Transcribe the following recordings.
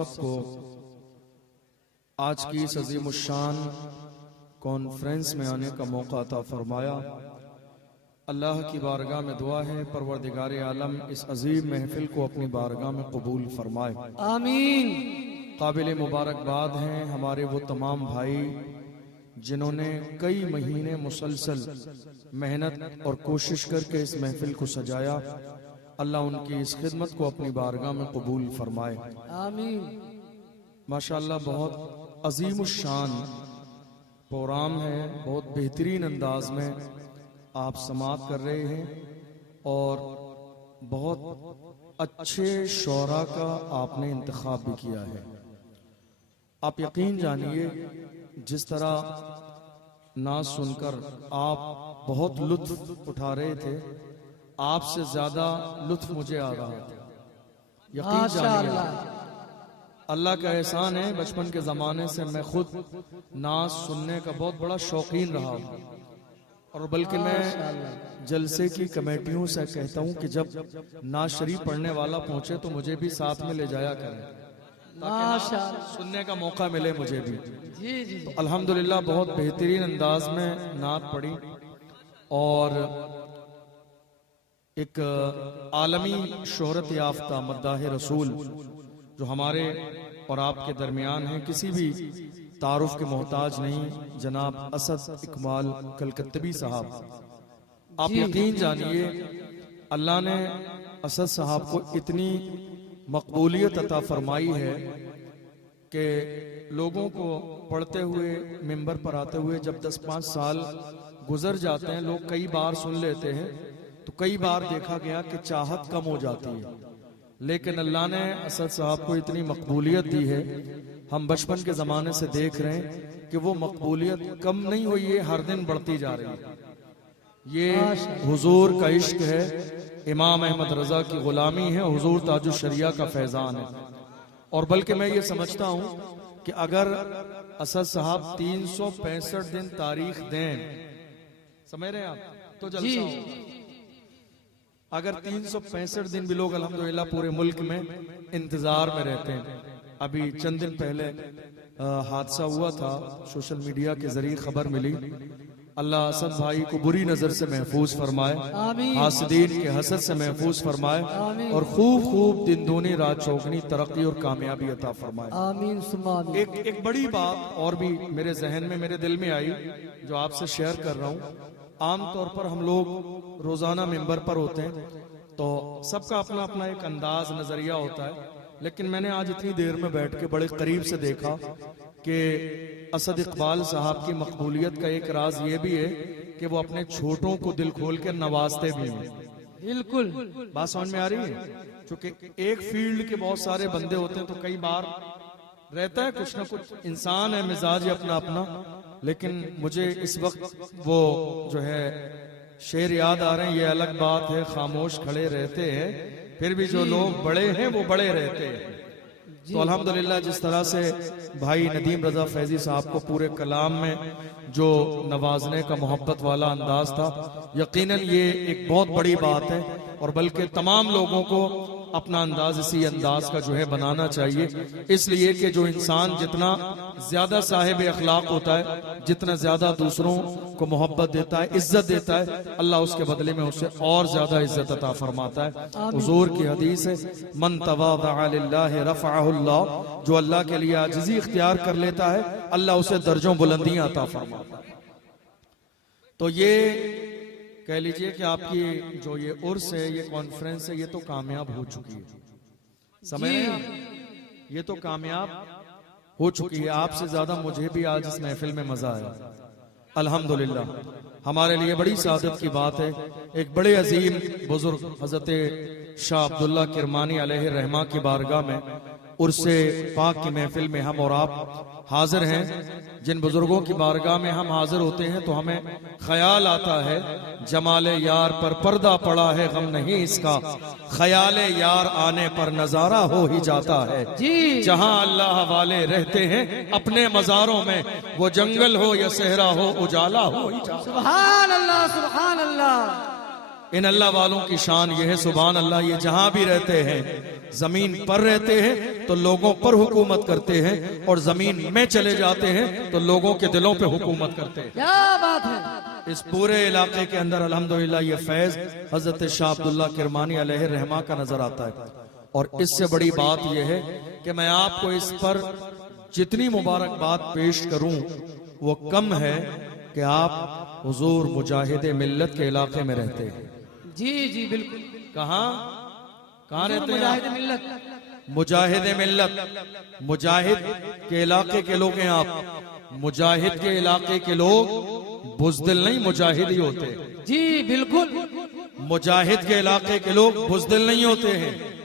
सबको आज की इस अज़ीमुश्शान कॉन्फ्रेंस में आने का मौका अता फरमाया। अल्लाह की बारगाह में दुआ है परवरदिगार आलम इस अजीम महफिल को अपनी बारगाह में कबूल फरमाए, आमीन। काबिल मुबारकबाद हैं हमारे वो तमाम भाई जिन्होंने कई महीने मुसलसल मेहनत और कोशिश करके इस महफिल को सजाया। अल्लाह उनकी इस खिदमत को अपनी बारगाह में कबूल फरमाए, आमीन। माशाअल्लाह बहुत अजीमुश्शान प्रोग्राम है, बहुत बेहतरीन अंदाज में आप समाअत कर रहे हैं और बहुत अच्छे शौरा का आपने इंतखाब भी किया है। आप यकीन जानिए जिस तरह नाज सुनकर आप बहुत लुत्फ उठा रहे थे, आपसे ज्यादा लुत्फ मुझे आ रहा था। यकीन जानिए अल्लाह का एहसान है, बचपन के ज़माने से मैं खुद नाज सुनने का बहुत बड़ा शौकीन रहा हूँ और बल्कि मैं जलसे की कमेटियों से कहता हूँ कि जब नाज शरीफ पढ़ने वाला पहुंचे तो मुझे भी साथ में ले जाया करें ताकि सुनने का मौका मिले मुझे भी। जी जी। तो अल्हम्दुलिल्लाह बहुत बेहतरीन अंदाज में नात पढ़ी और एक आलमी शोहरत याफ्ता मद्दाह रसूल जो हमारे और आपके दरमियान है, किसी भी तारुफ के मोहताज नहीं, जनाब असद इकबाल कलकत्तवी साहब। आप यकीन जानिए अल्लाह ने असद साहब को इतनी मकबूलियत अता फरमाई है कि लोगों को पढ़ते हुए मिंबर पर आते हुए जब 10-5 साल गुजर जाते हैं, लोग कई बार सुन लेते हैं तो कई बार देखा गया कि चाहत कम हो जाती है, लेकिन अल्लाह ने असद साहब को इतनी मकबूलियत दी है। हम बचपन के ज़माने से देख रहे हैं कि वो मकबूलियत कम नहीं हुई है, हर दिन बढ़ती जा रही है। ये हुजूर का इश्क है, इमाम अहमद रजा की गुलामी है, हुजूर ताजुश शरिया का फैजान है। और बल्कि मैं ये समझता हूँ कि अगर असद साहब 365 दिन तारीख दें, समझ रहे हैं आप, तो जलसा होगा। अगर 365 दिन भी लोग अल्हम्दुलिल्लाह पूरे मुल्क में इंतजार में रहते हैं। अभी चंद दिन पहले हादसा हुआ था, सोशल मीडिया के जरिए खबर मिली। अल्लाह असद भाई को बुरी नजर से महफूज फरमाए, हासिदीन के हसद से महफूज फरमाए और खूब खूब दिन दूनी रात चौगनी तरक्की और कामयाबी अता फरमाए, आमीन। एक बड़ी बात और भी मेरे जहन में मेरे दिल में आई जो आपसे शेयर कर रहा हूँ। आम तौर पर हम लोग रोजाना मिंबर पर होते हैं तो सबका अपना अपना एक अंदाज नजरिया होता है, लेकिन मैंने आज इतनी देर में बैठ के बड़े करीब से देखा कि असद इकबाल साहब की मकबूलियत का एक राज ये भी है कि वो अपने छोटों को दिल खोल कर नवाजते भी हैं। बिल्कुल बात समझ में आ रही है? क्योंकि एक फील्ड के बहुत सारे बंदे होते हैं तो कई बार रहता है कुछ ना कुछ, इंसान है मिजाज अपना अपना, लेकिन मुझे इस वक्त वो जो है शेर याद आ रहे हैं, ये अलग बात है खामोश खड़े रहते हैं फिर भी जो लोग बड़े हैं वो बड़े रहते हैं। तो अल्हम्दुलिल्लाह जिस तरह से भाई नदीम रजा फैजी साहब को पूरे कलाम में जो नवाजने का मोहब्बत वाला अंदाज था, यकीनन ये एक बहुत बड़ी बात है और बल्कि तमाम लोगों को अपना अंदाज इसी अंदाज का जो है बनाना चाहिए, इसलिए कि जो इंसान जितना ज्यादा साहिब अखलाक होता है, जितना ज्यादा दूसरों को मोहब्बत देता है, इज्जत देता है, अल्लाह उसके बदले में उसे और ज्यादा इज्जत अता फरमाता है। हुजूर की हदीस है, मन तवाज़अ लिल्लाहि रफ़अहुल्लाह, जो अल्लाह के लिए आजिज़ी इख्तियार कर लेता है अल्लाह उसे दर्जों बुलंदियां अता फरमाता है। तो ये कह लीजिए कि आपकी जो ये उर्स है, ये कॉन्फ्रेंस है, ये तो कामयाब हो चुकी है, समझ रहे हैं? ये तो कामयाब हो चुकी है। आपसे ज्यादा मुझे भी आज इस महफिल में मजा आया, अल्हम्दुलिल्लाह। हमारे लिए बड़ी सादत की बात है, एक बड़े अजीम बुजुर्ग हजरत शाह अब्दुल्ला किरमानी अलैहि रहमा की बारगाह में उर्से पाक की महफिल में हम और आप हाजिर हैं। जिन बुजुर्गों की बारगाह में हम हाजिर होते हैं तो हमें ख्याल आता है, जमाले यार पर पर्दा पड़ा है गम नहीं इसका, ख्याले यार आने पर नजारा हो ही जाता है। जहां अल्लाह वाले रहते हैं अपने मजारों में, वो जंगल हो या सहरा हो उजाला हो ही जाता है। सुभान अल्लाह, सुभान अल्लाह। इन अल्लाह वालों की शान ये है, सुभान अल्लाह, ये जहां भी रहते हैं, जमीन पर रहते हैं तो लोगों पर हुकूमत करते हैं, और जमीन में चले जाते हैं तो लोगों के दिलों पे हुकूमत करते हैं। क्या बात है। इस पूरे इलाके के अंदर अल्हम्दुलिल्लाह ये फैज हजरत शाह अब्दुल्ला किरमानी अलैहि रहमा का नजर आता है। और इससे बड़ी बात यह है कि मैं आपको इस पर जितनी मुबारकबाद पेश करूं वो कम है कि आप हुजूर मुजाहिद मिल्लत के इलाके में रहते हैं। जी जी बिल्कुल। कहाँ रहते हैं? मुजाहिद मिल्लत। मुजाहिद मिल्लत, मुजाहिद के इलाके के लोग हैं आप। मुजाहिद के इलाके के लोग बुज़दिल नहीं, मुजाहिद ही होते हैं। जी बिल्कुल। मुजाहिद के इलाके के लोग बुज़दिल नहीं होते हैं।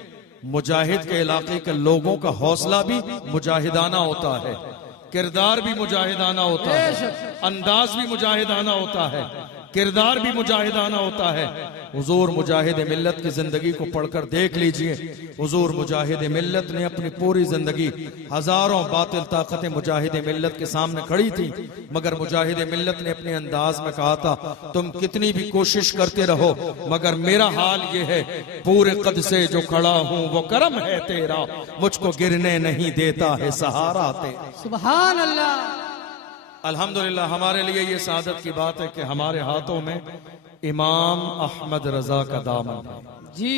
मुजाहिद के इलाके के लोगों का हौसला भी मुजाहिदाना होता है, किरदार भी मुजाहिदाना होता है, अंदाज भी मुजाहिदाना होता है, किरदार भी मुजाहिदाना होता है। हुजूर मुजाहिद मिल्लत की जिंदगी को पढ़कर देख लीजिए। हुजूर मुजाहिद मिल्लत ने अपनी पूरी जिंदगी, हजारों बातिल ताकतें मुजाहिद मिल्लत के सामने खड़ी थी, मगर मुजाहिद मिल्लत ने अपने अंदाज में कहा था, तुम कितनी भी कोशिश करते रहो मगर मेरा हाल ये है, पूरे कद से जो खड़ा हूं वो करम है तेरा, मुझको गिरने नहीं देता है सहारा तेरा। सुभान अल्लाह। अल्हम्दुलिल्लाह हमारे लिए ये सादत की बात है कि हमारे हाथों में इमाम अहमद रजा का दामन है। जी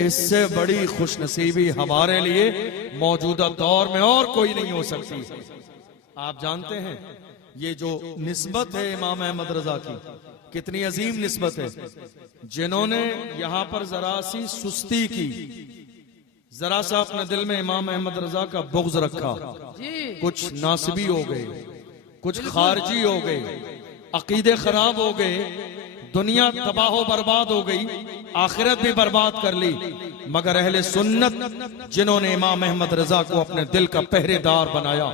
इससे बड़ी खुशनसीबी हमारे लिए मौजूदा दौर में और कोई नहीं हो सकती। आप जानते हैं ये जो निस्बत है इमाम अहमद रजा की, कितनी अजीम निस्बत है। जिन्होंने यहाँ पर जरा सी सुस्ती की, जरा सा अपने दिल में इमाम अहमद रजा का बुग़्ज़ रखा, कुछ नासिबी हो गए, कुछ खारजी हो गए, अकीदे खराब हो गए, दुनिया तबाह बर्बाद हो गई, आखिरत भी बर्बाद कर ली, मगर अहले सुन्नत जिन्होंने इमाम अहमद रजा को अपने दिल का पहरेदार बनाया,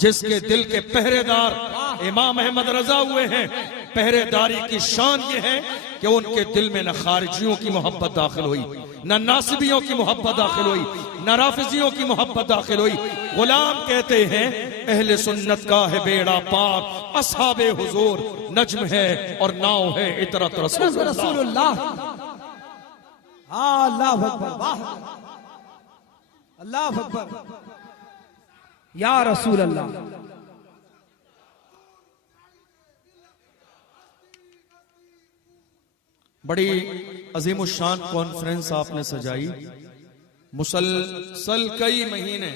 जिसके दिल के पहरेदार इमाम अहमद रजा हुए हैं, पहरेदारी की शान ये है कि उनके दिल में न खारिजियों की मोहब्बत दाखिल हुई, न नासिबियों की मोहब्बत दाखिल हुई, न राफिजियों की मोहब्बत दाखिल हुई। गुलाम कहते हैं अहले सुन्नत का है बेड़ा पार, असहाबे हुजूर नज्म है और नाव है इतरत रसूलुल्लाह। अल्लाह अकबर, वाह अल्लाह अकबर, या रसूल अल्लाह। बड़ी अजीमुशान कॉन्फ्रेंस आपने सजाई, मुसलसल कई महीने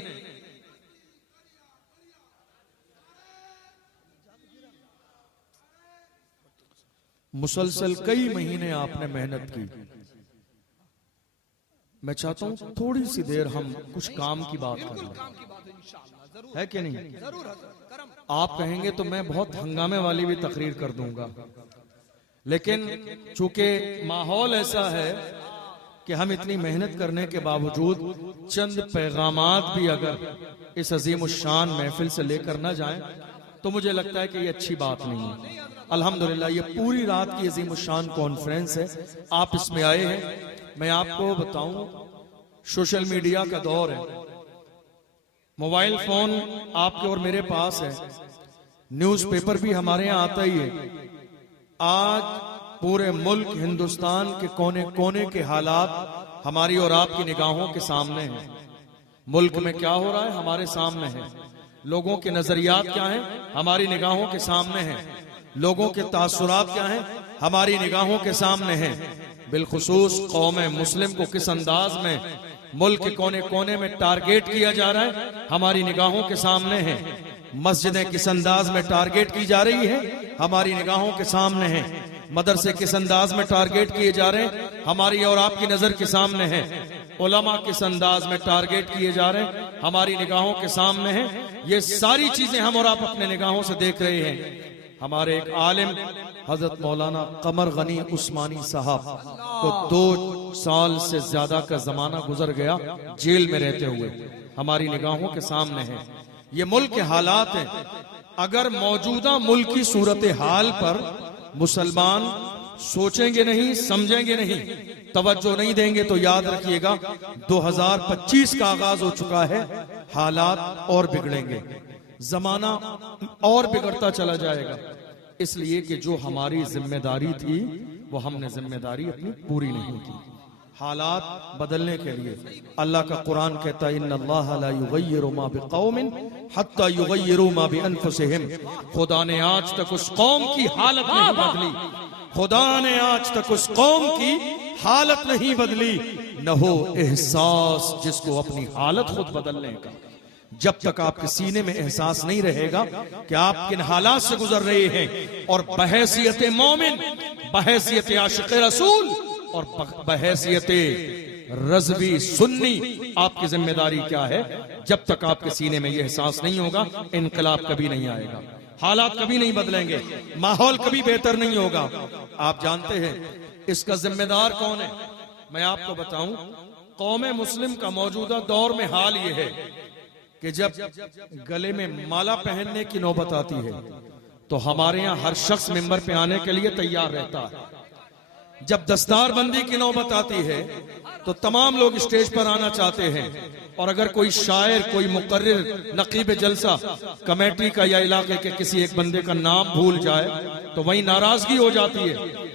आपने मेहनत की। मैं चाहता हूं थोड़ी सी देर हम कुछ काम की बात करें, है कि नहीं? आप कहेंगे तो मैं बहुत हंगामे वाली भी तकरीर कर दूंगा, लेकिन चूंकि माहौल ऐसा है कि हम इतनी मेहनत करने के बावजूद चंद पैगामात भी अगर इस अजीम शान महफिल से लेकर ना जाएं तो मुझे लगता है कि ये अच्छी बात नहीं है। अल्हम्दुलिल्लाह ये पूरी रात की अजीम शान कॉन्फ्रेंस है, आप इसमें आए हैं। मैं आपको बताऊं, सोशल मीडिया का दौर है, मोबाइल फोन आपके और मेरे पास है, न्यूज़पेपर भी हमारे यहाँ आता ही है। आज पूरे मुल्क हिंदुस्तान के कोने कोने के हालात हमारी और आपकी निगाहों के सामने हैं। मुल्क में क्या हो रहा है हमारे सामने है, लोगों के नजरियात क्या हैं हमारी निगाहों के सामने हैं, लोगों के तासुरात क्या हैं हमारी निगाहों के सामने हैं। बिलखुसूस कौम मुस्लिम को किस अंदाज में मुल्क के कोने कोने में टारगेट किया जा रहा है हमारी निगाहों के सामने है। मस्जिदें किस अंदाज में टारगेट की जा रही है हमारी निगाहों के सामने है। मदरसे किस अंदाज में टारगेट किए जा रहे हैं हमारी और आपकी नजर के सामने है। उलमा किस अंदाज में टारगेट किए जा रहे हैं हमारी निगाहों के सामने है। ये सारी चीजें हम और आप अपने निगाहों से देख रहे हैं। हमारे एक आलिम हजरत मौलाना कमर गनी उस्मानी साहब को 2 साल से ज्यादा का जमाना गुजर गया जेल में रहते हुए, हमारी निगाहों के सामने है। ये मुल्क के हालात हैं। अगर मौजूदा मुल्क की सूरत हाल पर मुसलमान सोचेंगे नहीं, समझेंगे नहीं, तवज्जो नहीं देंगे तो याद रखिएगा 2025 का आगाज हो चुका है, हालात और बिगड़ेंगे, जमाना और बिगड़ता चला जाएगा। इसलिए कि जो हमारी जिम्मेदारी थी वो हमने जिम्मेदारी अपनी पूरी नहीं की। हालात बदलने के लिए अल्लाह का कुरान कहता है इन्नल्लाह ला युगय्यिरु मा बिकौमिन हत्ता युगय्यिरु मा बिअनफुसिहिम। खुदा ने आज तक उस कौम की हालत नहीं बदली, खुदा ने आज तक उस कौम की हालत नहीं बदली, न हो एहसास जिसको अपनी हालत खुद बदलने का। जब तक आपके सीने में एहसास नहीं रहेगा कि आप किन हालात से गुजर रहे हैं और बहैसियत मोमिन, बहैसियत आशिक़ रसूल और बहैसियत रज़वी सुन्नी आपकी जिम्मेदारी क्या है, जब तक आपके सीने में यह एहसास नहीं होगा इनकलाब कभी नहीं आएगा, हालात कभी नहीं बदलेंगे, माहौल कभी बेहतर नहीं होगा। आप जानते हैं इसका जिम्मेदार कौन है? मैं आपको बताऊं, कौम मुस्लिम का मौजूदा दौर में हाल यह है कि जब गले में माला पहनने की नौबत आती है तो हमारे यहाँ हर शख्स मिंबर पे आने के लिए तैयार रहता है। जब दस्तार बंदी की नौबत आती है तो तमाम लोग स्टेज पर आना चाहते हैं, और अगर कोई शायर, कोई मुकर्रिर, नकीब जलसा कमेटी का या इलाके के किसी एक बंदे का नाम भूल जाए तो वही नाराजगी हो जाती है।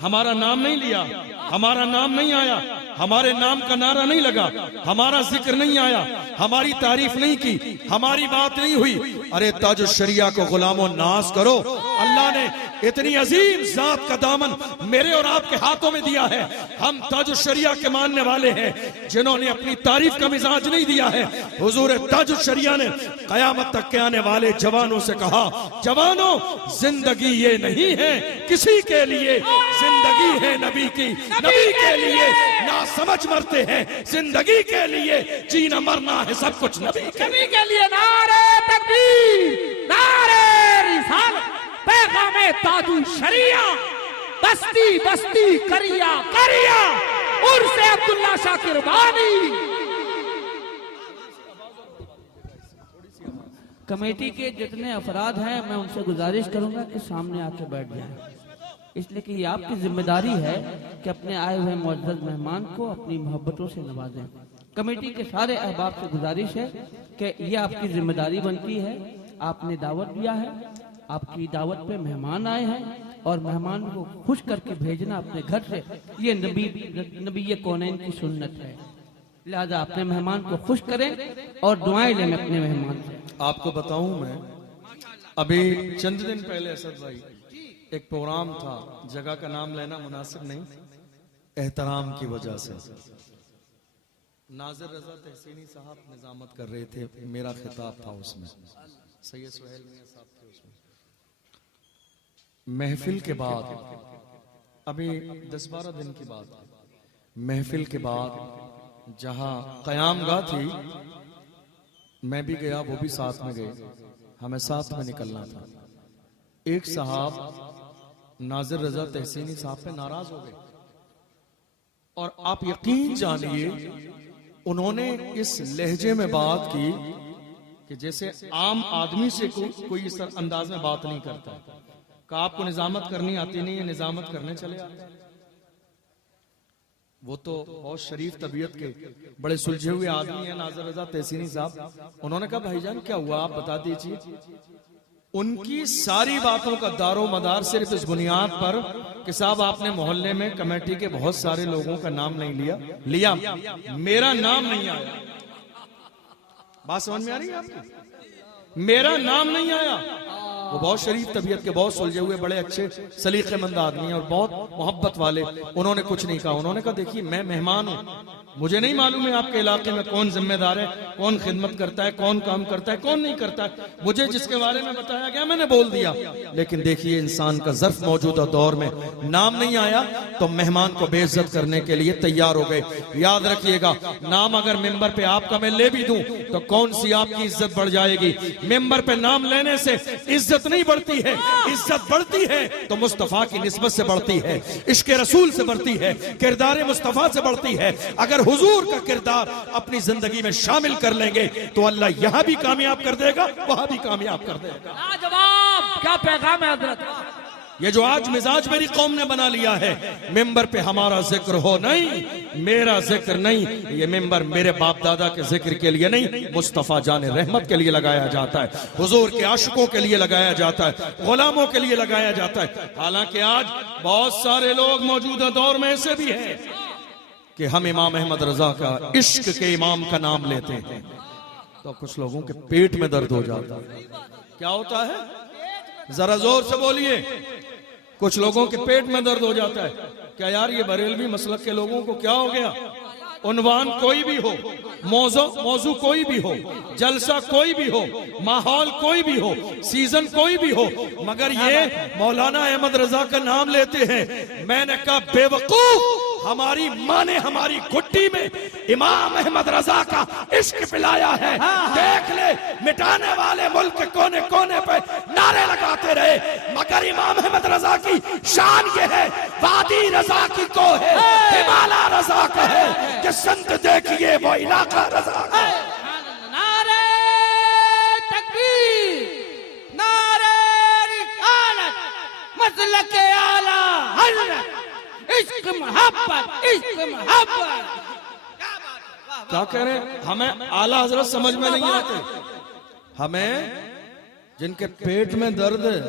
हमारा नाम नहीं लिया, हमारा नाम नहीं आया, हमारे नाम का नारा नहीं लगा, हमारा जिक्र नहीं आया, हमारी तारीफ नहीं की, हमारी बात नहीं हुई। अरे ताज शरिया को गुलामों नाज करो, अल्लाह ने इतनी अजीम जात का दामन मेरे और आपके हाथों में दिया है। हम ताज शरिया के मानने वाले हैं जिन्होंने अपनी तारीफ का मिजाज नहीं दिया है। हुजूर ताज शरिया ने कयामत तक के आने वाले जवानों से कहा, जवानों जिंदगी ये नहीं है किसी के लिए, जिंदगी है नबी की, नबी के लिए ना समझ मरते हैं, जिंदगी के लिए जीना मरना है सब कुछ नबी के लिए। नारे तकबीर, नारे रिसालत, पैगामे ताजु शरिया, बस्ती बस्ती करिया करिया, उर्से अब्दुल्ला शाकिर वानी। कमेटी के जितने अफराद हैं मैं उनसे गुजारिश करूंगा कि सामने आके बैठ जाएं, इसलिए कि ये आपकी जिम्मेदारी है कि अपने आए हुए मुअज़्ज़ज़ मेहमान को अपनी मोहब्बतों से नवाजें। कमेटी के सारे अहबाब से गुजारिश है कि ये आपकी जिम्मेदारी बनती है। आपने दावत दिया है, आपकी दावत पे मेहमान आए हैं और मेहमान को खुश करके भेजना अपने घर से, ये नबी कौनैन की सुन्नत है। लिहाजा अपने मेहमान को खुश करें और दुआएं लें अपने मेहमान से। आपको बताऊं, मैं अभी चंद दिन पहले असद भाई एक प्रोग्राम था, जगह का नाम लेना मुनासिब नहीं, एहतराम की वजह से नाज़िर रज़ा तहसीनी साहब निजामत कर रहे थे, मेरा खिताब था उसमें, सैयद सुहेल मियां साहब थे उसमें। महफिल के बाद, अभी 10-12 दिन की बात है, महफिल के बाद जहां कयामगाह थी मैं भी गया, वो भी साथ में गए, हमें साथ में निकलना था। एक साहब नाज़िर रज़ा तहसीनी साहब पे नाराज हो गए और आप यकीन जानिए उन्होंने इस लहजे में बात की कि जैसे आम आदमी से कोई इस अंदाज में बात नहीं करता। कहा आपको निजामत करनी आती नहीं है, निजामत करने चले आते। वो तो बहुत शरीफ तबीयत के बड़े सुलझे हुए आदमी हैं नाज़िर रज़ा तहसीनी साहब। उन्होंने कहा भाईजान क्या हुआ आप बता दीजिए। उनकी सारी बातों का दारो मदार सिर्फ इस बुनियाद पर कि साहब आपने मोहल्ले में कमेटी के बहुत सारे लोगों का नाम नहीं लिया, मेरा नाम नहीं आया। बात समझ में आ रही है आपको? मेरा नाम नहीं आया। वो बहुत शरीफ तबीयत के, बहुत सुलझे हुए, बड़े अच्छे सलीकेमंद आदमी हैं और बहुत मोहब्बत वाले। उन्होंने कुछ नहीं कहा। उन्होंने कहा देखिए मैं मेहमान हूँ, मुझे नहीं मालूम है आपके इलाके में कौन जिम्मेदार है, कौन खिदमत करता है, कौन काम करता है, कौन नहीं करता है। मुझे जिसके बारे में बताया गया मैंने बोल दिया। लेकिन देखिए इंसान का ज़र्फ मौजूदा दौर में नाम नहीं आया तो मेहमान को बेइज्जत करने के लिए तैयार हो गए। याद रखिएगा, नाम अगर मेंबर पे आपका मैं ले भी दूं तो कौन सी आपकी इज्जत बढ़ जाएगी। मेंबर पे नाम लेने से इज्जत नहीं बढ़ती है, इज्जत बढ़ती है तो मुस्तफा की निस्बत से बढ़ती है, इश्क रसूल से बढ़ती है, किरदार मुस्तफा से बढ़ती है। अगर हुजूर का किरदार अपनी जिंदगी में शामिल कर लेंगे तो अल्लाह यहां भी कामयाब कर देगा, वहां भी कामयाब कर देगा। लाजवाब, क्या पैगाम है हजरत। ये जो आज मिजाज मेरी कौम ने बना लिया है, मिंबर पे हमारा जिक्र हो नहीं, मेरा जिक्र नहीं, ये मिंबर मेरे बाप दादा के जिक्र के लिए नहीं, मुस्तफा जाने रहमत के लिए लगाया जाता है, हुजूर के आशिकों के लिए लगाया जाता है, गुलामों के लिए लगाया जाता है। हालांकि आज बहुत सारे लोग मौजूदा दौर में ऐसे भी हैं कि हम इमाम अहमद रजा का, इश्क के इमाम का नाम लेते हैं तो कुछ लोगों के पेट में दर्द हो जाता है। क्या होता है, जरा जोर से बोलिए। कुछ लोगों के पेट में दर्द हो जाता है। क्या यार, ये बरेलवी मसलक के लोगों को क्या हो गया? उन्वान कोई भी हो, मौजू कोई भी हो, जलसा कोई भी हो, माहौल कोई भी हो, सीजन कोई भी हो, मगर ये मौलाना अहमद रजा का नाम लेते हैं। मैंने कहा बेवकूफ, हमारी माँ ने हमारी घुट्टी में इमाम अहमद रजा का इश्क पिलाया है। देख ले, मिटाने वाले मुल्क के कोने कोने पे नारे लगाते रहे, मगर इमाम अहमद रजा की शान ये है, वादी रजा की को है, हिमालय रजा का है कि संत देखिए वो इलाका रजा का। नारे तकबीर, नारे रिसालत, मसलक आला हज़रत, इश्क मोहब्बत, इश्क मोहब्बत। क्या कह रहे हैं? हमें आला हजरत समझ में नहीं आते। हमें जिनके पेट में दर्द है,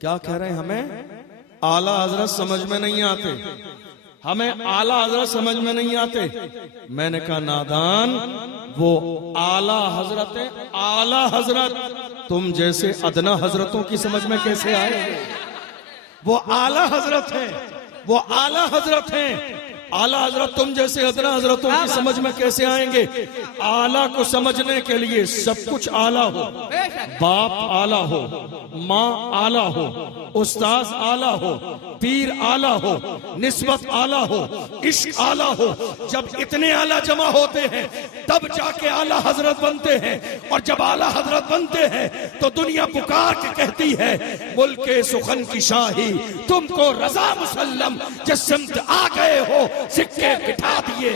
क्या कह रहे हैं? हमें आला हजरत समझ में नहीं आते, हमें आला हजरत समझ में नहीं आते। मैंने कहा नादान, वो आला हजरत है, आला हजरत तुम जैसे अदना हजरतों की समझ में कैसे आए? वो आला हजरत है, वो आला हजरत हैं। आला हजरत तुम जैसे अदना हजरतों की समझ में कैसे आएंगे? आला को समझने के लिए सब कुछ आला हो, बाप आला हो, माँ आला हो, उस्ताद आला हो, पीर आला हो, निस्बत आला हो, इश्क आला हो। जब इतने आला जमा होते हैं तब जाके आला हजरत बनते हैं, और जब आला हजरत बनते हैं तो दुनिया पुकार के कहती है, मुल्के सुखन की शाही तुमको रजा मुसल्लम, जिस सिमत आ गए हो सिक्के बिठा दिए।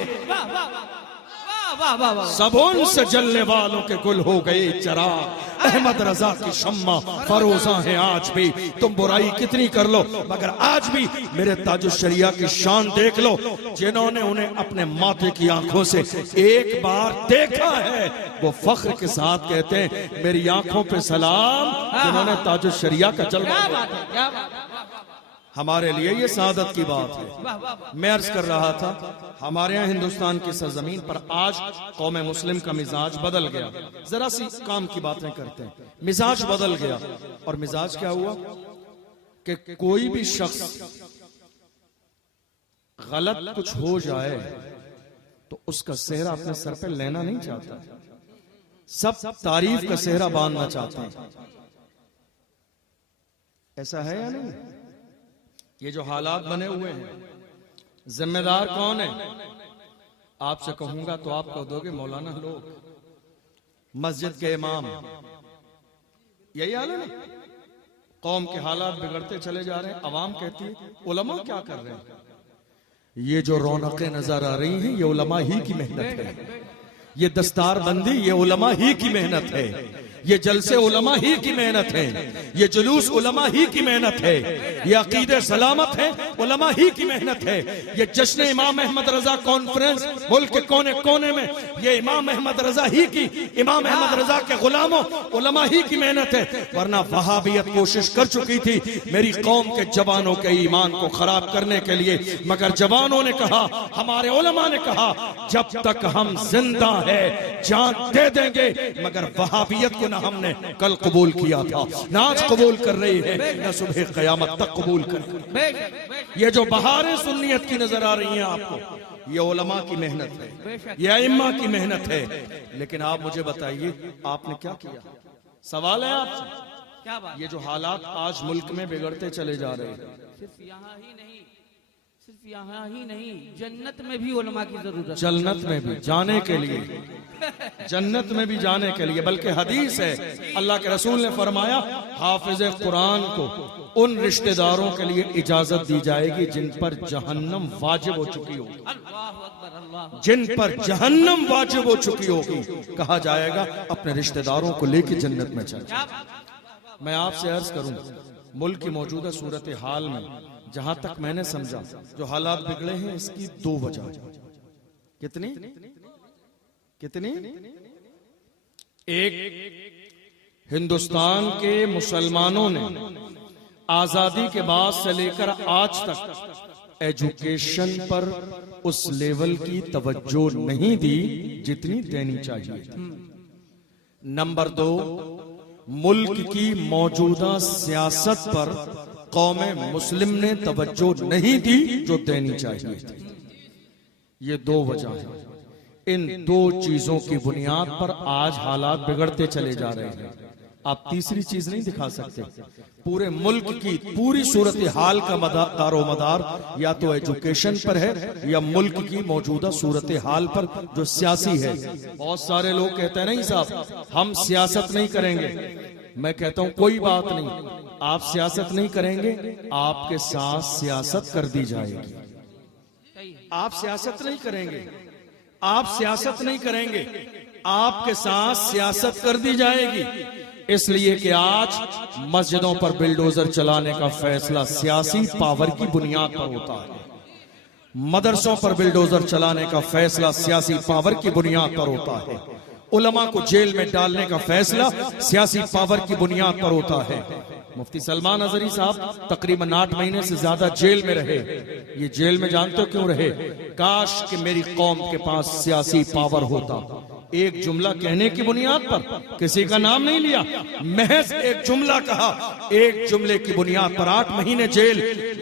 सबों से जलने वालों के गुल हो गए चिराग, अहमद रजा की शम्मा फरोजा है आज भी। तुम बुराई कितनी कर लो, मगर आज भी मेरे ताजुश्शरिया की शान देख लो। जिन्होंने उन्हें अपने माथे की आंखों से एक बार देखा है, वो फख्र के साथ कहते हैं, मेरी आंखों पे सलाम जिन्होंने ताजुश्शरिया का जलवा। हमारे लिए ये सादत की बात है। मैं अर्ज कर रहा था, हमारे यहाँ हिंदुस्तान की सरजमीन पर आज कौम मुस्लिम का मिजाज बदल गया। जरा सी काम की बातें करते हैं, मिजाज बदल गया। और मिजाज क्या हुआ कि कोई भी शख्स गलत कुछ हो जाए तो उसका सेहरा अपने सर पे लेना नहीं चाहता, सब तारीफ का सेहरा बांधना चाहते हैं। ऐसा है या नहीं? ये जो हालात बने हुए हैं, जिम्मेदार कौन है? आपसे कहूंगा तो आप कह दोगे मौलाना लोग, मस्जिद के इमाम। यही हाल है ना? कौम के हालात बिगड़ते चले जा रहे हैं, अवाम कहती है उलमा क्या कर रहे हैं? ये जो रौनकें नजर आ रही हैं, ये उलमा ही की मेहनत है। ये दस्तार बंदी, ये उलमा ही की मेहनत है। ये जलसे उलमा ही की मेहनत है। ये जुलूस उलमा ही की मेहनत है। ये अकीदे सलामत है, उलमा ही की मेहनत है। ये जश्न इमाम अहमद रजा कॉन्फ्रेंस मुल्क के कोने कोने में, ये इमाम अहमद रजा ही की, इमाम अहमद रजा के गुलामों उलमा ही की मेहनत है। वरना वहाबियत कोशिश कर चुकी थी मेरी कौम के जवानों के ईमान को खराब करने के लिए, मगर जवानों ने कहा, हमारे उलमा ने कहा, जब तक हम जिंदा है जान दे देंगे। मगर वहाबियत को हमने कल कबूल किया था, ना आज कबूल कर रही है, ना सुबह क़यामत तक कबूल कर। ये जो बहारें सुन्नियत की नजर आ रही हैं आपको, ये उलमा की मेहनत है, ये अइम्मा की मेहनत है। लेकिन आप मुझे बताइए, आपने क्या किया? सवाल है आपसे, क्या बात? ये जो हालात आज मुल्क में बिगड़ते चले जा रहे हैं, सिर्फ यहाँ ही नहीं, सिर्फ यहाँ ही नहीं, जन्नत में भी उलमा की जरूरत है। जन्नत में भी जाने के लिए, जन्नत में भी जाने के लिए, बल्कि हदीस है, अल्लाह के रसूल ने फरमाया, हाफिज कुरान को उन रिश्तेदारों के लिए इजाजत दी जाएगी जिन पर जहन्नम वाजिब हो चुकी होगी। जिन पर जहन्नम वाजिब हो चुकी होगी, कहा जाएगा अपने रिश्तेदारों को लेकर जन्नत में चल। मैं आपसे अर्ज करूं, मुल्क की मौजूदा सूरत हाल में जहां तक मैंने समझा जो हालात बिगड़े हैं, इसकी दो वजह। कितनी कितनी? एक, हिंदुस्तान के मुसलमानों ने आजादी के बाद से लेकर आज तक एजुकेशन पर उस लेवल की तवज्जो नहीं दी जितनी देनी चाहिए थी। नंबर दो, मुल्क की मौजूदा सियासत पर कौमे मुस्लिम ने तवज्जो नहीं दी जो देनी चाहिए थी। ये दो वजह हैं। इन दो चीजों की बुनियाद पर आज हालात बिगड़ते चले जा रहे हैं। आप तीसरी चीज नहीं दिखा सकते। पूरे मुल्क की पूरी सूरत हाल का दारोमदार या तो एजुकेशन पर है या मुल्क की मौजूदा सूरत हाल पर जो सियासी है। बहुत सारे लोग कहते हैं नहीं साहब हम सियासत नहीं करेंगे। मैं कहता हूं कोई बात नहीं, आप सियासत नहीं करेंगे, आपके साथ सियासत कर दी जाएगी। आप सियासत नहीं करेंगे, आप सियासत नहीं करेंगे, आपके साथ सियासत कर दी जाएगी। इसलिए कि आज मस्जिदों पर बिल्डोजर चलाने का फैसला सियासी पावर की बुनियाद पर होता है। मदरसों पर बिल्डोजर चलाने का फैसला सियासी पावर की बुनियाद पर होता है। उलमा को जेल में डालने का फैसला सियासी पावर की बुनियाद पर होता है। मुफ्ती सलमान अजहरी साहब तकरीबन 8 महीने से ज्यादा जेल में रहे। ये जेल में जानते हो क्यों रहे? काश कि मेरी कौम के पास सियासी पावर होता। एक जुमला कहने की बुनियाद पर, किसी का नाम नहीं लिया, महज एक जुमला कहा, एक जुमले की बुनियाद पर 8 महीने जेल।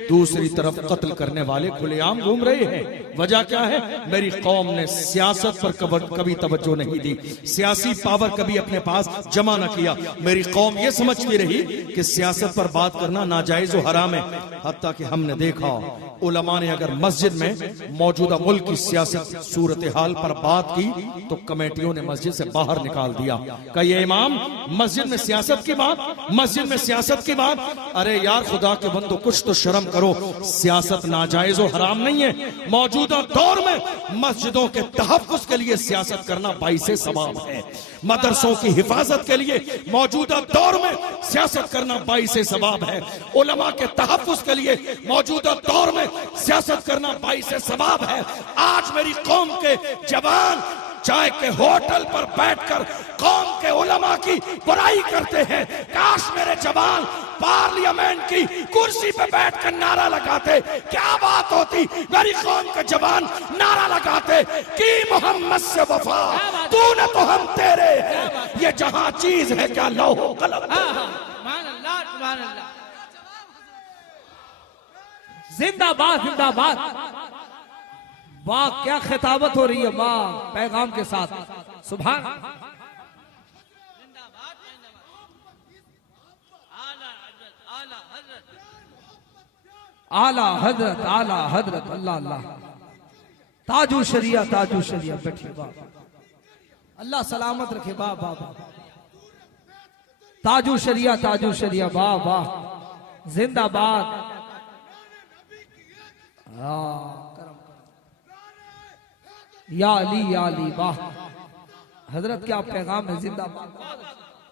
दूसरी तरफ कत्ल करने वाले खुलेआम घूम रहे हैं। वजह क्या है? मेरी कौम ने सियासत पर कभी तवज्जो नहीं दी, सियासी पावर कभी अपने पास जमा न किया। मेरी कौम ये समझती रही कि सियासत पर बात करना नाजायज और हराम है। हत्ता कि हमने देखा उलमा ने अगर मस्जिद में मौजूदा मुल्क की सियासत सूरत हाल पर बात की तो कमेटियों ने मस्जिद से बाहर निकाल दिया। का ये इमाम मस्जिद में सियासत की बात, मस्जिद में सियासत की बात। अरे यार खुदा के बंदो कुछ तो शर्म करो। सियासत नाजायज और हराम नहीं है। मौजूदा दौर में मस्जिदों के तहफ्फुज़ के लिए सियासत करना बाइसे सवाब है। मदरसों की हिफाजत के लिए मौजूदा दौर में सियासत करना बाइसे सवाब है। उलमा के तहफ्फुज़ के लिए मौजूदा दौर में सियासत करना बाइसे सवाब है। आज मेरी कौम के जवान चाय के होटल पर बैठकर कौम के उलमा की बुराई करते हैं। काश मेरे जवान पार्लियामेंट की कुर्सी पे बैठकर नारा लगाते, क्या बात होती। मेरी कौम के जवान नारा लगाते कि मोहम्मद से वफा, तूने तो हम तेरे हैं, ये जहां चीज है क्या लौहो कलम। जिंदाबाद जिंदाबाद। वाह क्या खिताबत हो रही है, वाह पैगाम के साथ। सुभान आला हजरत, आला हजरत, अल्लाह अल्लाह। ताजू शरिया, ताजू शरिया। बैठिए, वाह अल्लाह सलामत रखे। वाह वाह वाह। ताजू शरिया, ताजू शरिया, वाह वाह। जिंदाबाद। या अली, या अली, वाह हजरत क्या पैगाम है। जिंदाबाद।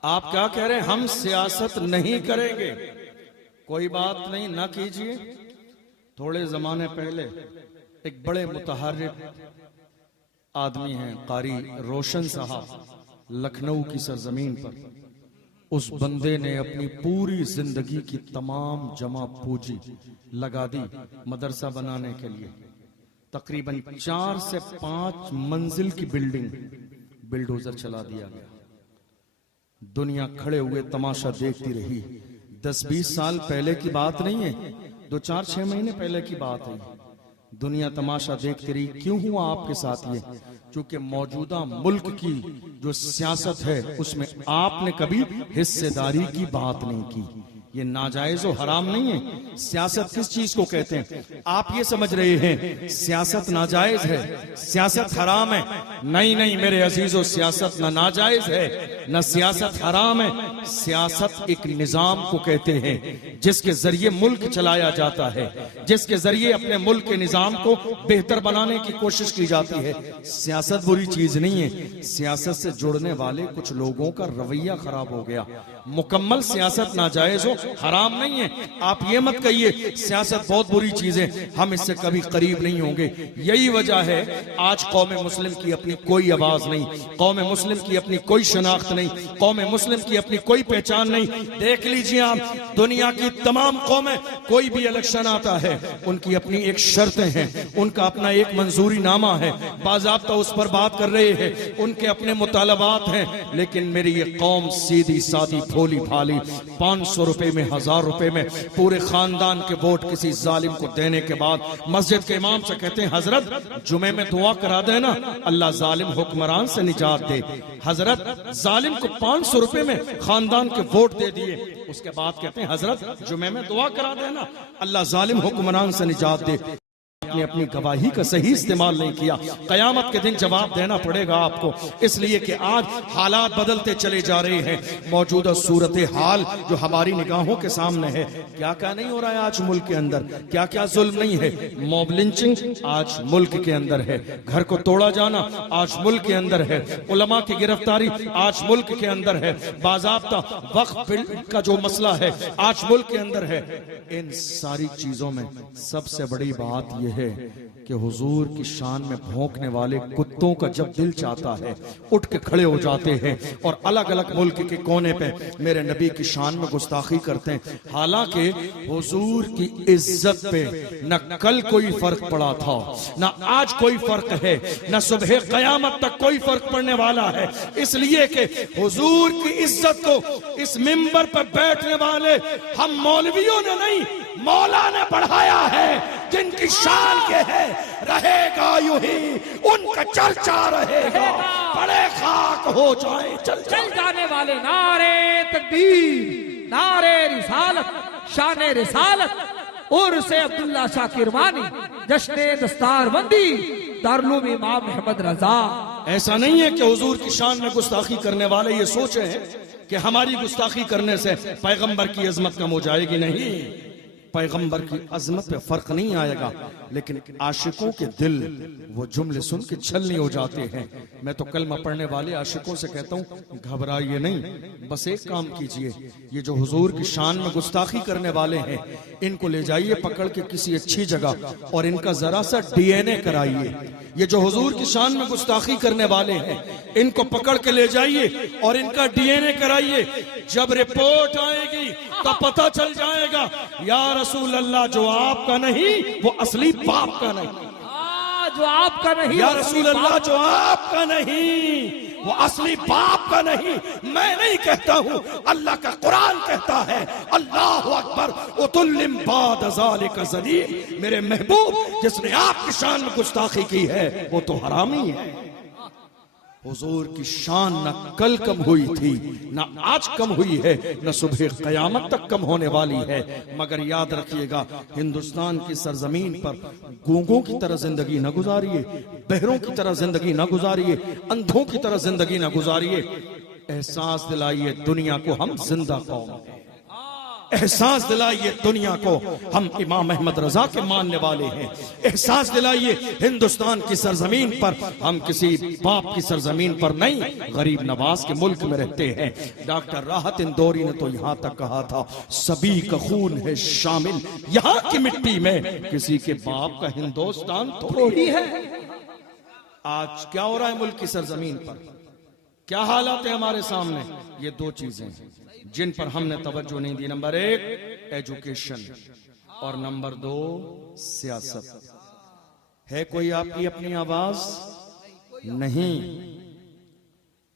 आप क्या कह रहे हैं? हम सियासत नहीं करेंगे। कोई बात नहीं, ना कीजिए। थोड़े जमाने पहले एक बड़े मुतहर्रिक आदमी हैं कारी रोशन साहब, लखनऊ की सरजमीन पर। उस बंदे ने अपनी पूरी जिंदगी की तमाम जमा पूंजी लगा दी मदरसा बनाने के लिए। तकरीबन 4 से 5 मंजिल की बिल्डिंग बिल्डोजर चला दिया गया। दुनिया खड़े हुए तमाशा देखती रही। 10-20 साल पहले की बात नहीं है, 2-4-6 महीने पहले की बात है। दुनिया तमाशा देखती रही। क्यों हुआ आपके साथ ये? क्योंकि मौजूदा मुल्क की जो सियासत है उसमें आपने कभी हिस्सेदारी की बात नहीं की। ये नाजायज और हराम नहीं है। सियासत किस चीज को कहते हैं? आप ये समझ रहे हैं सियासत नाजायज है, सियासत हराम है। नहीं नहीं मेरे अजीजों, सियासत न नाजायज है न सियासत हराम है। सियासत एक निजाम को कहते हैं जिसके जरिए मुल्क चलाया जाता है, जिसके जरिए अपने मुल्क के निजाम को बेहतर बनाने की कोशिश की जाती है। सियासत बुरी चीज नहीं है। सियासत से जुड़ने वाले कुछ लोगों का रवैया खराब हो गया। मुकम्मल सियासत नाजायज हो हराम नहीं है। आप ये मत कहिए सियासत बहुत बुरी चीज है, हम इससे कभी करीब नहीं होंगे। यही वजह है आज कौम मुस्लिम की अपनी कोई आवाज नहीं, कौम मुस्लिम की अपनी कोई शनाख्त नहीं, कौम मुस्लिम की अपनी कोई पहचान नहीं। देख लीजिए आप, दुनिया की तमाम कौमें, कोई भी इलेक्शन आता है उनकी अपनी एक शर्तें हैं, उनका अपना एक मंजूरी नामा है, बाज़ाब्ता उस पर बात कर रहे हैं, उनके अपने मुतालबात हैं। लेकिन मेरी ये कौम सीधी सादी भोली भाली 500 रुपए में, 1000 रुपए में पूरे खानदान के वोट किसी जालिम को देने के बाद मस्जिद के इमाम से कहते हैं हजरत जुमे में दुआ करा देना अल्लाह जालिम हुक्मरान से निजात दे। हजरत जालिम को 500 रुपए में खानदान के वोट दे दिए, उसके बाद कहते हैं हजरत जुमे में दुआ करा देना अल्लाह जालिम हुक्मरान से निजात दे। आपने अपनी गवाही का सही इस्तेमाल नहीं किया, कयामत के दिन जवाब देना पड़ेगा आपको। इसलिए कि आज हालात बदलते चले जा रहे हैं। मौजूदा सूरत हाल जो हमारी निगाहों के सामने है, क्या क्या नहीं हो रहा है आज मुल्क के अंदर, क्या क्या जुल्म नहीं है। मॉब लिंचिंग आज मुल्क के अंदर है, घर को तोड़ा जाना आज मुल्क के अंदर है, उलमा की गिरफ्तारी आज मुल्क के अंदर है, बाज़ाब्ता वक्फ बिल का जो मसला है आज मुल्क के अंदर है। इन सारी चीजों में सबसे बड़ी बात यह है कि हुजूर की शान में भौंकने वाले कुत्तों का जब दिल चाहता है उठ के खड़े हो जाते हैं और अलग अलग मुल्क के कोने पे मेरे नबी की शान में गुस्ताखी करते हैं। हालांकि हुजूर की इज्जत पे न कल कोई फर्क पड़ा था, न आज कोई फर्क है, न सुबह कयामत तक कोई फर्क पड़ने वाला है। इसलिए कि हुजूर की इज्जत को इस मिंबर पर बैठने वाले हम मौलवियों ने नहीं, मौला ने बढ़ाया है। जिनकी शान ये है रहेगा यूं ही, उनका चर्चा रहेगा, बड़े खाक हो जाए चल जाने वाले। नारे तकबीर, नारे रिसालत, शाने रिसालत, उर्से अब्दुल्ला शाह किरमानी, जश्ने दस्तारबंदी, दारुल इमाम अहमद रजा। ऐसा नहीं है कि हुजूर की शान में गुस्ताखी करने वाले ये सोचे हैं कि हमारी गुस्ताखी करने से पैगंबर की अजमत कम हो जाएगी। नहीं, पैगंबर की अजमत पे फर्क नहीं आएगा, लेकिन आशिकों के दिल वो जुमले सुन के छलनी हो जाते हैं। मैं तो कलमा पढ़ने वाले आशिकों से कहता हूँ घबराइए नहीं, बस एक काम कीजिए, ये जो हुजूर की शान में गुस्ताखी करने वाले हैं इनको ले जाइए पकड़ के किसी अच्छी जगह और इनका जरा सा DNA कराइए। ये जो हुजूर की शान में गुस्ताखी करने वाले हैं इनको पकड़ के ले जाइए और इनका DNA कराइए। जब रिपोर्ट आएगी तो पता चल जाएगा या रसूल अल्लाह जो आपका नहीं वो असली बाप का नहीं, जो आपका नहीं, या रसूल अल्लाह जो आपका नहीं वो असली बाप का नहीं। मैं नहीं कहता हूँ, अल्लाह का कुरान कहता है अल्लाह अकबर उतुल्लिम बाद ज़ालिका ज़लीम। मेरे महबूब जिसने आपकी शान में गुस्ताखी की है वो तो हरामी है। हुजूर की शान न कल कम हुई थी, न आज कम हुई है, न सुबह कयामत तक कम होने वाली है। मगर याद रखिएगा, हिंदुस्तान की सरजमीन पर गूंगों की तरह जिंदगी न गुजारिए, बहरों की तरह जिंदगी न गुजारिए, अंधों की तरह जिंदगी न गुजारिए। एहसास दिलाइए दुनिया को हम जिंदा कौम हैं, एहसास दिलाइए दुनिया को हम इमाम अहमद रजा के मानने वाले हैं। एहसास दिलाइए हिंदुस्तान की सरजमीन पर हम किसी बाप की सरजमीन पर नहीं, गरीब नवाज के मुल्क में रहते हैं। डॉक्टर राहत इंदौरी ने तो यहाँ तक कहा था सभी का खून है शामिल यहाँ की मिट्टी में, किसी के बाप का हिंदुस्तान थोड़ी है। आज क्या हो रहा है मुल्क की सरजमीन पर, क्या हालात है हमारे सामने? ये दो चीजें हैं जिन पर हमने तवज्जो नहीं दी। नंबर 1 एजुकेशन और नंबर 2 सियासत। है कोई आपकी अपनी आवाज? नहीं।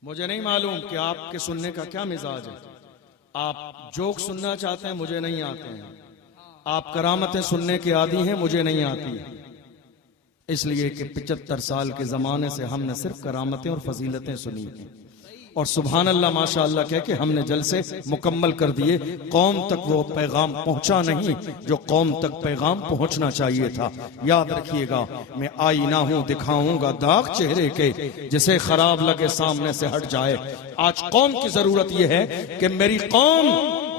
मुझे नहीं मालूम कि आपके सुनने का क्या मिजाज है। आप जोक सुनना चाहते हैं, मुझे नहीं आते हैं। आप करामतें सुनने के आदी हैं, मुझे नहीं आती है। इसलिए कि 75 साल के जमाने से हमने सिर्फ करामतें और फजीलतें सुनी हैं और सुभान अल्लाह माशाअल्लाह कह के हमने जलसे मुकम्मल कर दिए। कौम तक वो पैगाम पहुंचा नहीं जो कौम तक पैगाम पहुंचना चाहिए था। याद रखिएगा, मैं आईना हूं दिखाऊंगा दाग चेहरे के, जिसे खराब लगे सामने से हट जाए। आज कौम की जरूरत यह है कि मेरी कौम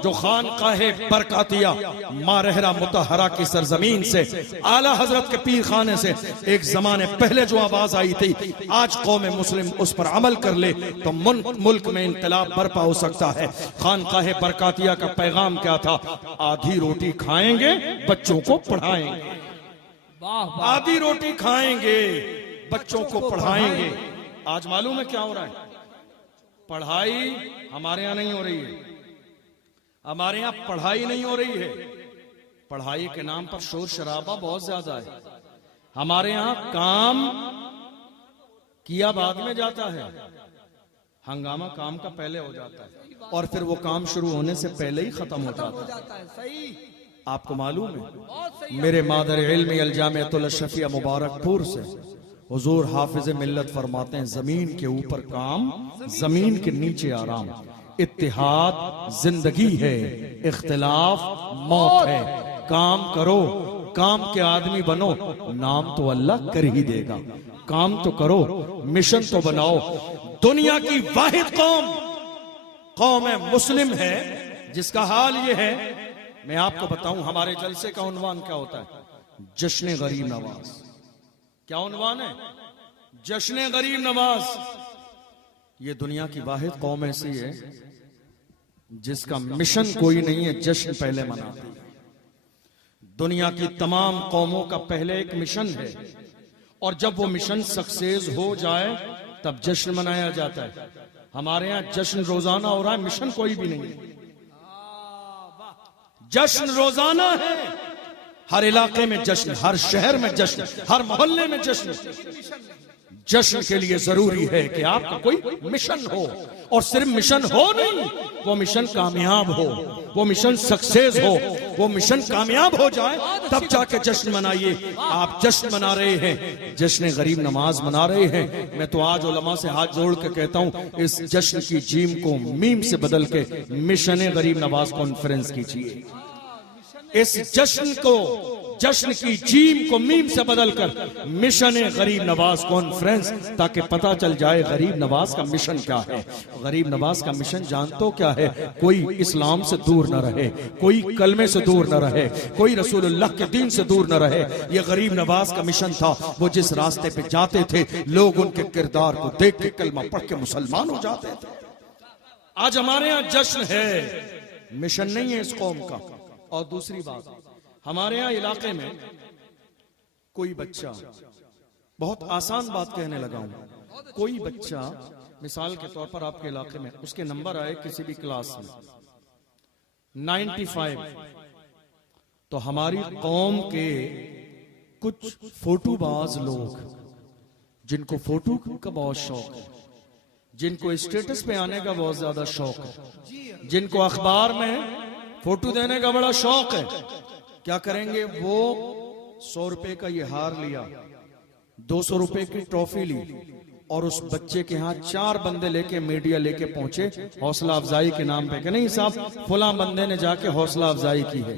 जो खानकाहे बरकातिया मारहरा मुतहरा की सरजमीन से, आला हजरत के पीर खाने से एक जमाने पहले जो आवाज आई थी, आज कौम मुस्लिम उस पर अमल कर ले तो मुल्क में इंकलाब बर्पा हो सकता है। खानकाहे बरकातिया का पैगाम क्या था? आधी रोटी खाएंगे, बच्चों को पढ़ाएंगे। आधी रोटी खाएंगे, बच्चों को पढ़ाएंगे। आज मालूम है क्या हो रहा है? पढ़ाई हमारे यहां नहीं हो रही है, हमारे यहां पढ़ाई नहीं हो रही है। पढ़ाई के नाम पर शोर शराबा बहुत ज्यादा है। हमारे यहां काम किया बाद में जाता है, हंगामा काम का पहले हो जाता है और फिर वो काम शुरू होने से पहले ही खत्म हो जाता है। सही। आपको मालूम है, मेरे मादर इल्मी अल-जामिअतुल अशरफिया मुबारकपुर से हुजूर हाफिज मिल्लत फरमाते हैं, जमीन के ऊपर काम, जमीन के नीचे आराम। इत्तिहाद जिंदगी है, इख्तिलाफ मौत है। काम करो, काम के आदमी बनो, नाम तो अल्लाह कर ही देगा। काम तो करो, मिशन तो बनाओ। दुनिया की वाहिद कौम मुस्लिम है जिसका हाल ये है। मैं आपको बताऊं, हमारे जलसे का उन्वान क्या होता है? जश्न गरीब नवाज। क्या उन्वान है? जश्न गरीब नवाज। ये दुनिया की वाहिद कौम ऐसी है जिसका मिशन कोई नहीं है, जश्न पहले मनाती है। दुनिया की तमाम कौमों का पहले एक मिशन है और जब वो मिशन सक्सेस हो जाए तब जश्न मनाया जाता है। हमारे यहां जश्न रोजाना हो रहा है, मिशन कोई भी नहीं है। जश्न रोजाना है, हर इलाके में जश्न, हर शहर में जश्न, हर मोहल्ले में जश्न। जश्न के लिए जरूरी है कि आपका कोई मिशन हो, और सिर्फ मिशन हो नहीं, वो मिशन कामयाब हो, वो मिशन सक्सेस हो, वो मिशन कामयाब हो जाए तब जाके जश्न मनाइए। आप जश्न मना रहे हैं, जश्न गरीब नमाज मना रहे हैं। मैं तो आज उलमा से हाथ जोड़ के कहता हूं, इस जश्न की जीम को मीम से बदल के मिशन गरीब नवाज कॉन्फ्रेंस कीजिए। इस जश्न को, जश्न की जीम को मीम से बदलकर मिशन गरीब नवाज कॉन्फ्रेंस, ताकि पता चल जाए गरीब नवाज का मिशन क्या है। गरीब नवाज का मिशन जानते क्या है? कोई इस्लाम से दूर न रहे, कोई कलमे से दूर न रहे, कोई रसूलुल्लाह के दीन से दूर न रहे। ये गरीब नवाज का मिशन था। वो जिस रास्ते पे जाते थे, लोग उनके किरदार को देख के कलमा पढ़ के मुसलमान हो जाते थे। आज हमारे यहाँ जश्न है, मिशन नहीं है इस कौम का। और दूसरी बात, हमारे यहाँ इलाके में कोई बच्चा, बहुत आसान बात कहने लगा हूं, कोई बच्चा मिसाल के तौर पर आपके इलाके में उसके नंबर आए किसी भी क्लास में 95, तो हमारी कौम के कुछ फोटोबाज लोग, जिनको फोटो का बहुत शौक है, जिनको स्टेटस पे आने का बहुत ज्यादा शौक है, जिनको अखबार में फोटो देने का बड़ा शौक है, क्या करेंगे? वो 100 रुपए का ये हार लिया, 200 रुपए की ट्रॉफी ली, और उस बच्चे के यहाँ 4 बंदे लेके मीडिया लेके पहुंचे हौसला अफजाई के नाम पे कि नहीं साहब, फुला बंदे ने जाके हौसला अफजाई की है।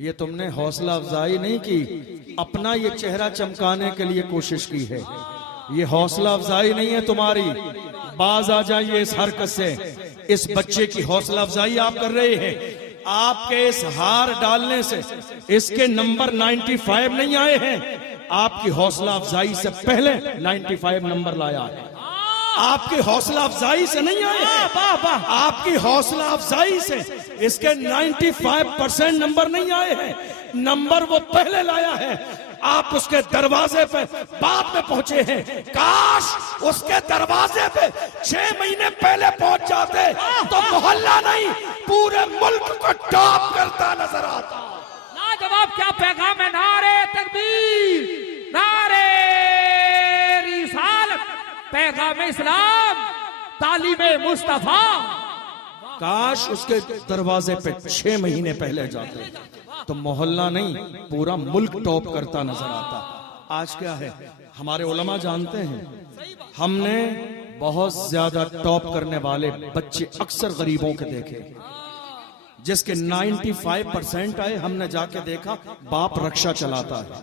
ये तुमने हौसला अफजाई नहीं की, अपना ये चेहरा चमकाने के लिए कोशिश की है। ये हौसला अफजाई नहीं है तुम्हारी। बाज आ जाइए इस हरकत से। इस बच्चे की हौसला अफजाई आप कर रहे हैं। आपके इस हार डालने से इसके नंबर 95 नहीं आए हैं, आपकी हौसला अफजाई से पहले 95 नंबर लाया है। आपकी हौसला अफजाई से नहीं आए हैं, आपकी हौसला अफजाई से इसके 95% नंबर नहीं आए हैं। नंबर वो पहले लाया है, आप उसके दरवाजे पे बाद में पहुंचे हैं। काश उसके दरवाजे पे 6 महीने पहले पहुंच जाते तो मोहल्ला नहीं पूरे मुल्क को टॉप करता नजर आता। लाजवाब क्या पैगाम है। नारे तकबीर, नारे रिसालत, पैगाम इस्लाम, तालीमे मुस्तफा। काश उसके दरवाजे पे 6 महीने पहले जाते तो मोहल्ला नहीं पूरा मुल्क टॉप करता नजर आता। आज क्या है, हमारे उलमा जानते हैं, हमने बहुत ज्यादा टॉप करने वाले बच्चे अक्सर गरीबों के देखे, जिसके 95% आए हमने जाके देखा बाप रक्षा चलाता है।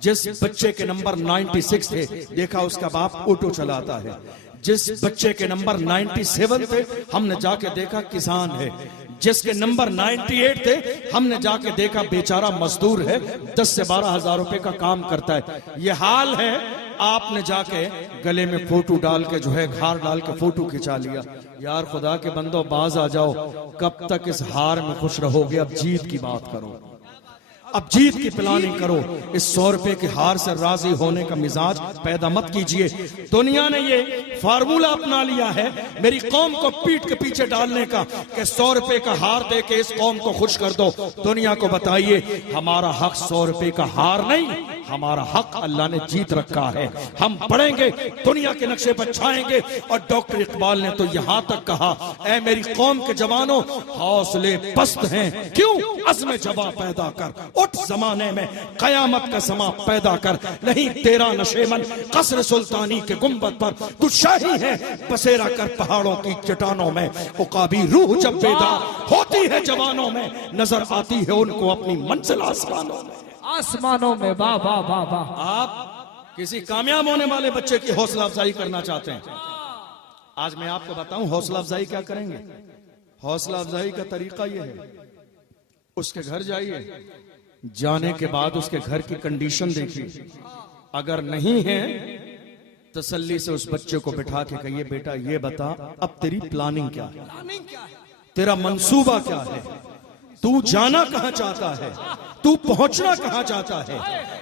जिस बच्चे के नंबर 96 थे देखा उसका बाप ऑटो चलाता है। जिस बच्चे के नंबर 97 थे हमने जाके देखा किसान है। जिसके नंबर 98 थे, हमने जाके देखा बेचारा मजदूर है, 10 से 12 हजार रुपए का काम करता है। ये हाल है, आपने जाके गले में फोटो डाल के जो है हार डाल के फोटो खिंचा लिया। यार खुदा के बंदो बाज आ जाओ, कब तक इस हार में खुश रहोगे? अब जीत की बात करो, अब जीत की प्लानिंग करो। इस 100 रुपए के हार से राजी होने का मिजाज पैदा मत कीजिए। दुनिया ने ये फार्मूला अपना लिया है मेरी कौम को पीठ के पीछे डालने का कि 100 रुपए का हार दे के इस कौम को खुश कर दो। दुनिया को बताइए हमारा हक 100 रुपए का हार नहीं, हमारा हक अल्लाह ने जीत रखा है। हम बढ़ेंगे, दुनिया के नक्शे पर छाएंगे। और डॉक्टर इकबाल ने तो यहां तक कहा, ऐ मेरी कौम के जवानों हौसले पस्त हैं, क्यों? अज़्म जवा पैदा कर, उठ जमाने में कयामत का समा पैदा कर। नहीं तेरा नशेमन कसर सुल्तानी के गुंबद पर तू शाही है, बसेरा कर पहाड़ों की चट्टानों में। उकाबी रूह जब बेदार होती है जवानों में, नजर आती है उनको अपनी मंजिल आसमानों में। आसमानों में वाह वाह वाह वाह। आप किसी कामयाब होने वाले बच्चे की हौसला अफजाई करना चाहते हैं, आज मैं आपको बताऊं हौसला अफजाई क्या करेंगे। हौसला अफजाई का तरीका यह है, उसके घर जाइए, जाने के बाद उसके घर की कंडीशन देखिए, अगर नहीं है तसल्ली से उस बच्चे को बिठा के कहिए, बेटा ये बता अब तेरी प्लानिंग क्या है, तेरा मंसूबा क्या है, तू जाना कहां चाहता है, तू पहुंचना कहां चाहता है,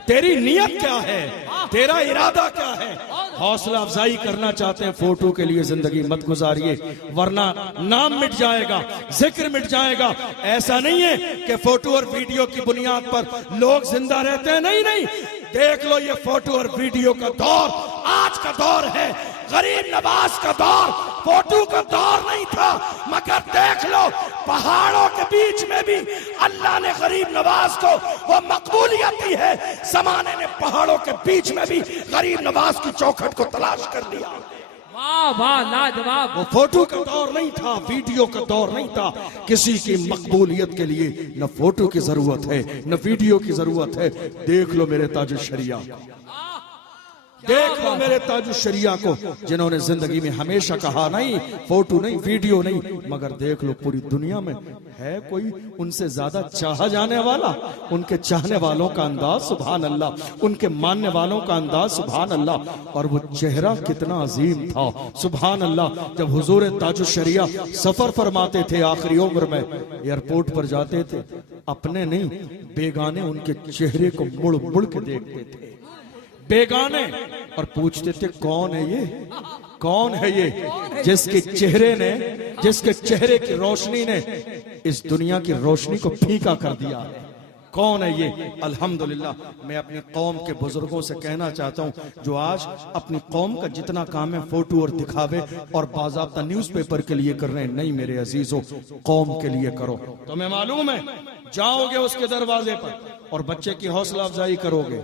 तेरी नीयत क्या है, तेरा इरादा क्या है। हौसला अफजाई करना चाहते हैं, फोटो के लिए जिंदगी मत गुजारिए, वरना नाम मिट जाएगा, जिक्र मिट जाएगा। ऐसा नहीं है कि फोटो और वीडियो की बुनियाद पर लोग जिंदा रहते हैं, नहीं नहीं, देख लो ये फोटो और वीडियो का दौर आज का दौर है, गरीब नवाज का दौर फोटो का दौर नहीं था। मगर देख लो पहाड़ों के बीच में भी अल्लाह ने गरीब नवाज को वो मकबूलियत दी है। जमाने ने पहाड़ों के बीच में भी गरीब नवाज की चौखट को तलाश कर लिया। वाह वाह लाजवाब। वो फोटो का दौर नहीं था, वीडियो का दौर नहीं था। किसी की मकबूलियत के लिए न फोटो की जरूरत है न वीडियो की जरूरत है। देख लो मेरे ताजुल शरिया, देख लो मेरे ताजुल शरिया को, जिन्होंने जिंदगी में हमेशा कहा नहीं फोटो नहीं वीडियो नहीं, मगर देख लो पूरी दुनिया में है कोई उनसे ज्यादा चाहा जाने वाला। उनके चाहने वालों का अंदाज सुभान अल्लाह, उनके मानने वालों का अंदाज सुभान अल्लाह, और वो चेहरा कितना अजीम था सुभान अल्लाह। जब हुजूर ताजुल शरिया सफर फरमाते थे आखिरी उम्र में, एयरपोर्ट पर जाते थे, अपने नहीं बेगाने उनके चेहरे को मुड़ मुड़ के देखते थे, बेगाने, और पूछते थे कौन है ये, कौन है ये, जिसके चेहरे ने, जिसके चेहरे की रोशनी ने इस दुनिया की रोशनी को फीका कर दिया है, कौन है ये। अल्हम्दुलिल्लाह मैं अपनी कौम के बुजुर्गों से कहना चाहता हूँ, जो आज अपनी कौम का जितना काम है फोटो और दिखावे और बाज़ाब्ता न्यूज़पेपर के लिए कर रहे हैं, नहीं मेरे अजीजों कौम के लिए करो। तुम्हें मालूम है जाओगे उसके दरवाजे पर और बच्चे की हौसला अफजाई करोगे,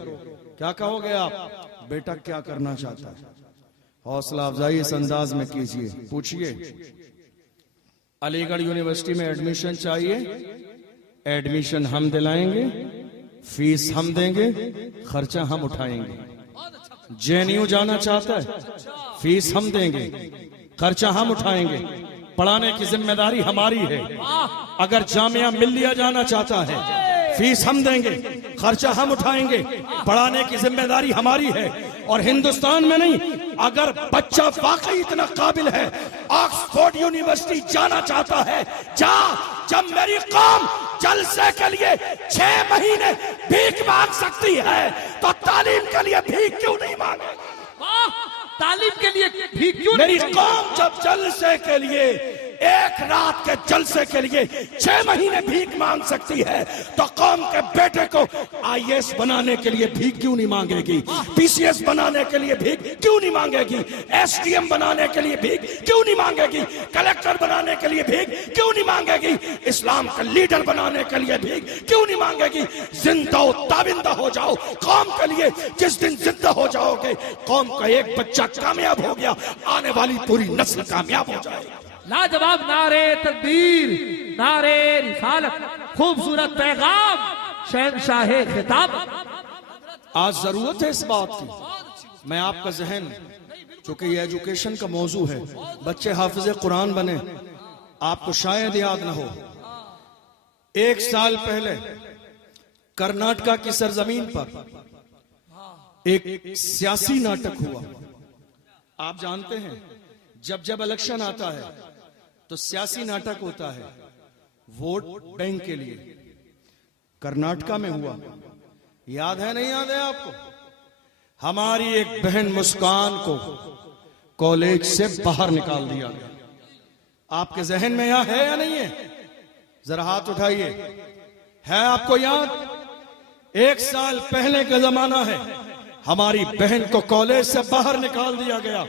क्या कहोगे आप, बेटा क्या करना चाहता है। हौसला अफजाई इस अंदाज में कीजिए, पूछिए अलीगढ़ यूनिवर्सिटी में एडमिशन चाहिए, एडमिशन हम दिलाएंगे, फीस हम देंगे, खर्चा हम उठाएंगे। जेएनयू जाना चाहता है, फीस हम देंगे, खर्चा हम उठाएंगे, पढ़ाने की जिम्मेदारी हमारी है। अगर जामिया मिल्लिया जाना चाहता है, फीस हम देंगे, खर्चा हम उठाएंगे, पढ़ाने की जिम्मेदारी हमारी है। और हिंदुस्तान में नहीं, अगर बच्चा वाकई इतना काबिल है, ऑक्सफोर्ड यूनिवर्सिटी जाना चाहता है, जा। जब मेरी कौम जलसे के लिए 6 महीने भीख मांग सकती है, तो तालीम के लिए भीख क्यों नहीं मांगे। तालीम के लिए भीख क्यों? मेरी कौम जब जलसे के लिए, एक रात के जलसे के लिए 6 महीने भीख मांग सकती है, तो कौम के बेटे को IAS बनाने के लिए भीख क्यों नहीं मांगेगी, PCS बनाने के लिए भीख क्यों नहीं मांगेगी, SDM बनाने के लिए भीख क्यों नहीं मांगेगी, कलेक्टर बनाने के लिए भीख क्यों नहीं मांगेगी, इस्लाम का लीडर बनाने के लिए भीख क्यों नहीं मांगेगी। जिंदा ताबिंदा हो जाओ कौम के लिए। जिस दिन जिंदा हो जाओगे, कौम का एक बच्चा कामयाब हो गया, आने वाली पूरी नस्ल कामयाब हो जाएगी। लाजवाब नारे तकबीर, नारे रिसालत, खूबसूरत पैगाम, शहंशाहे खिताब। आज जरूरत है इस बात की। मैं आपका जहन, चूंकि ये एजुकेशन का मौजू है, बच्चे हाफिज कुरान बने, आपको शायद याद ना हो एक साल पहले कर्नाटका की सरजमीन पर एक सियासी नाटक हुआ। आप जानते हैं जब जब इलेक्शन आता है तो सियासी नाटक होता है वोट बैंक के लिए। कर्नाटका में हुआ, याद है नहीं याद है आपको? हमारी एक बहन मुस्कान को कॉलेज से बाहर निकाल दिया गया। आपके जहन में यह है या नहीं है? जरा हाथ उठाइए, है आपको याद? एक साल पहले का जमाना है, हमारी बहन को कॉलेज से बाहर निकाल दिया गया।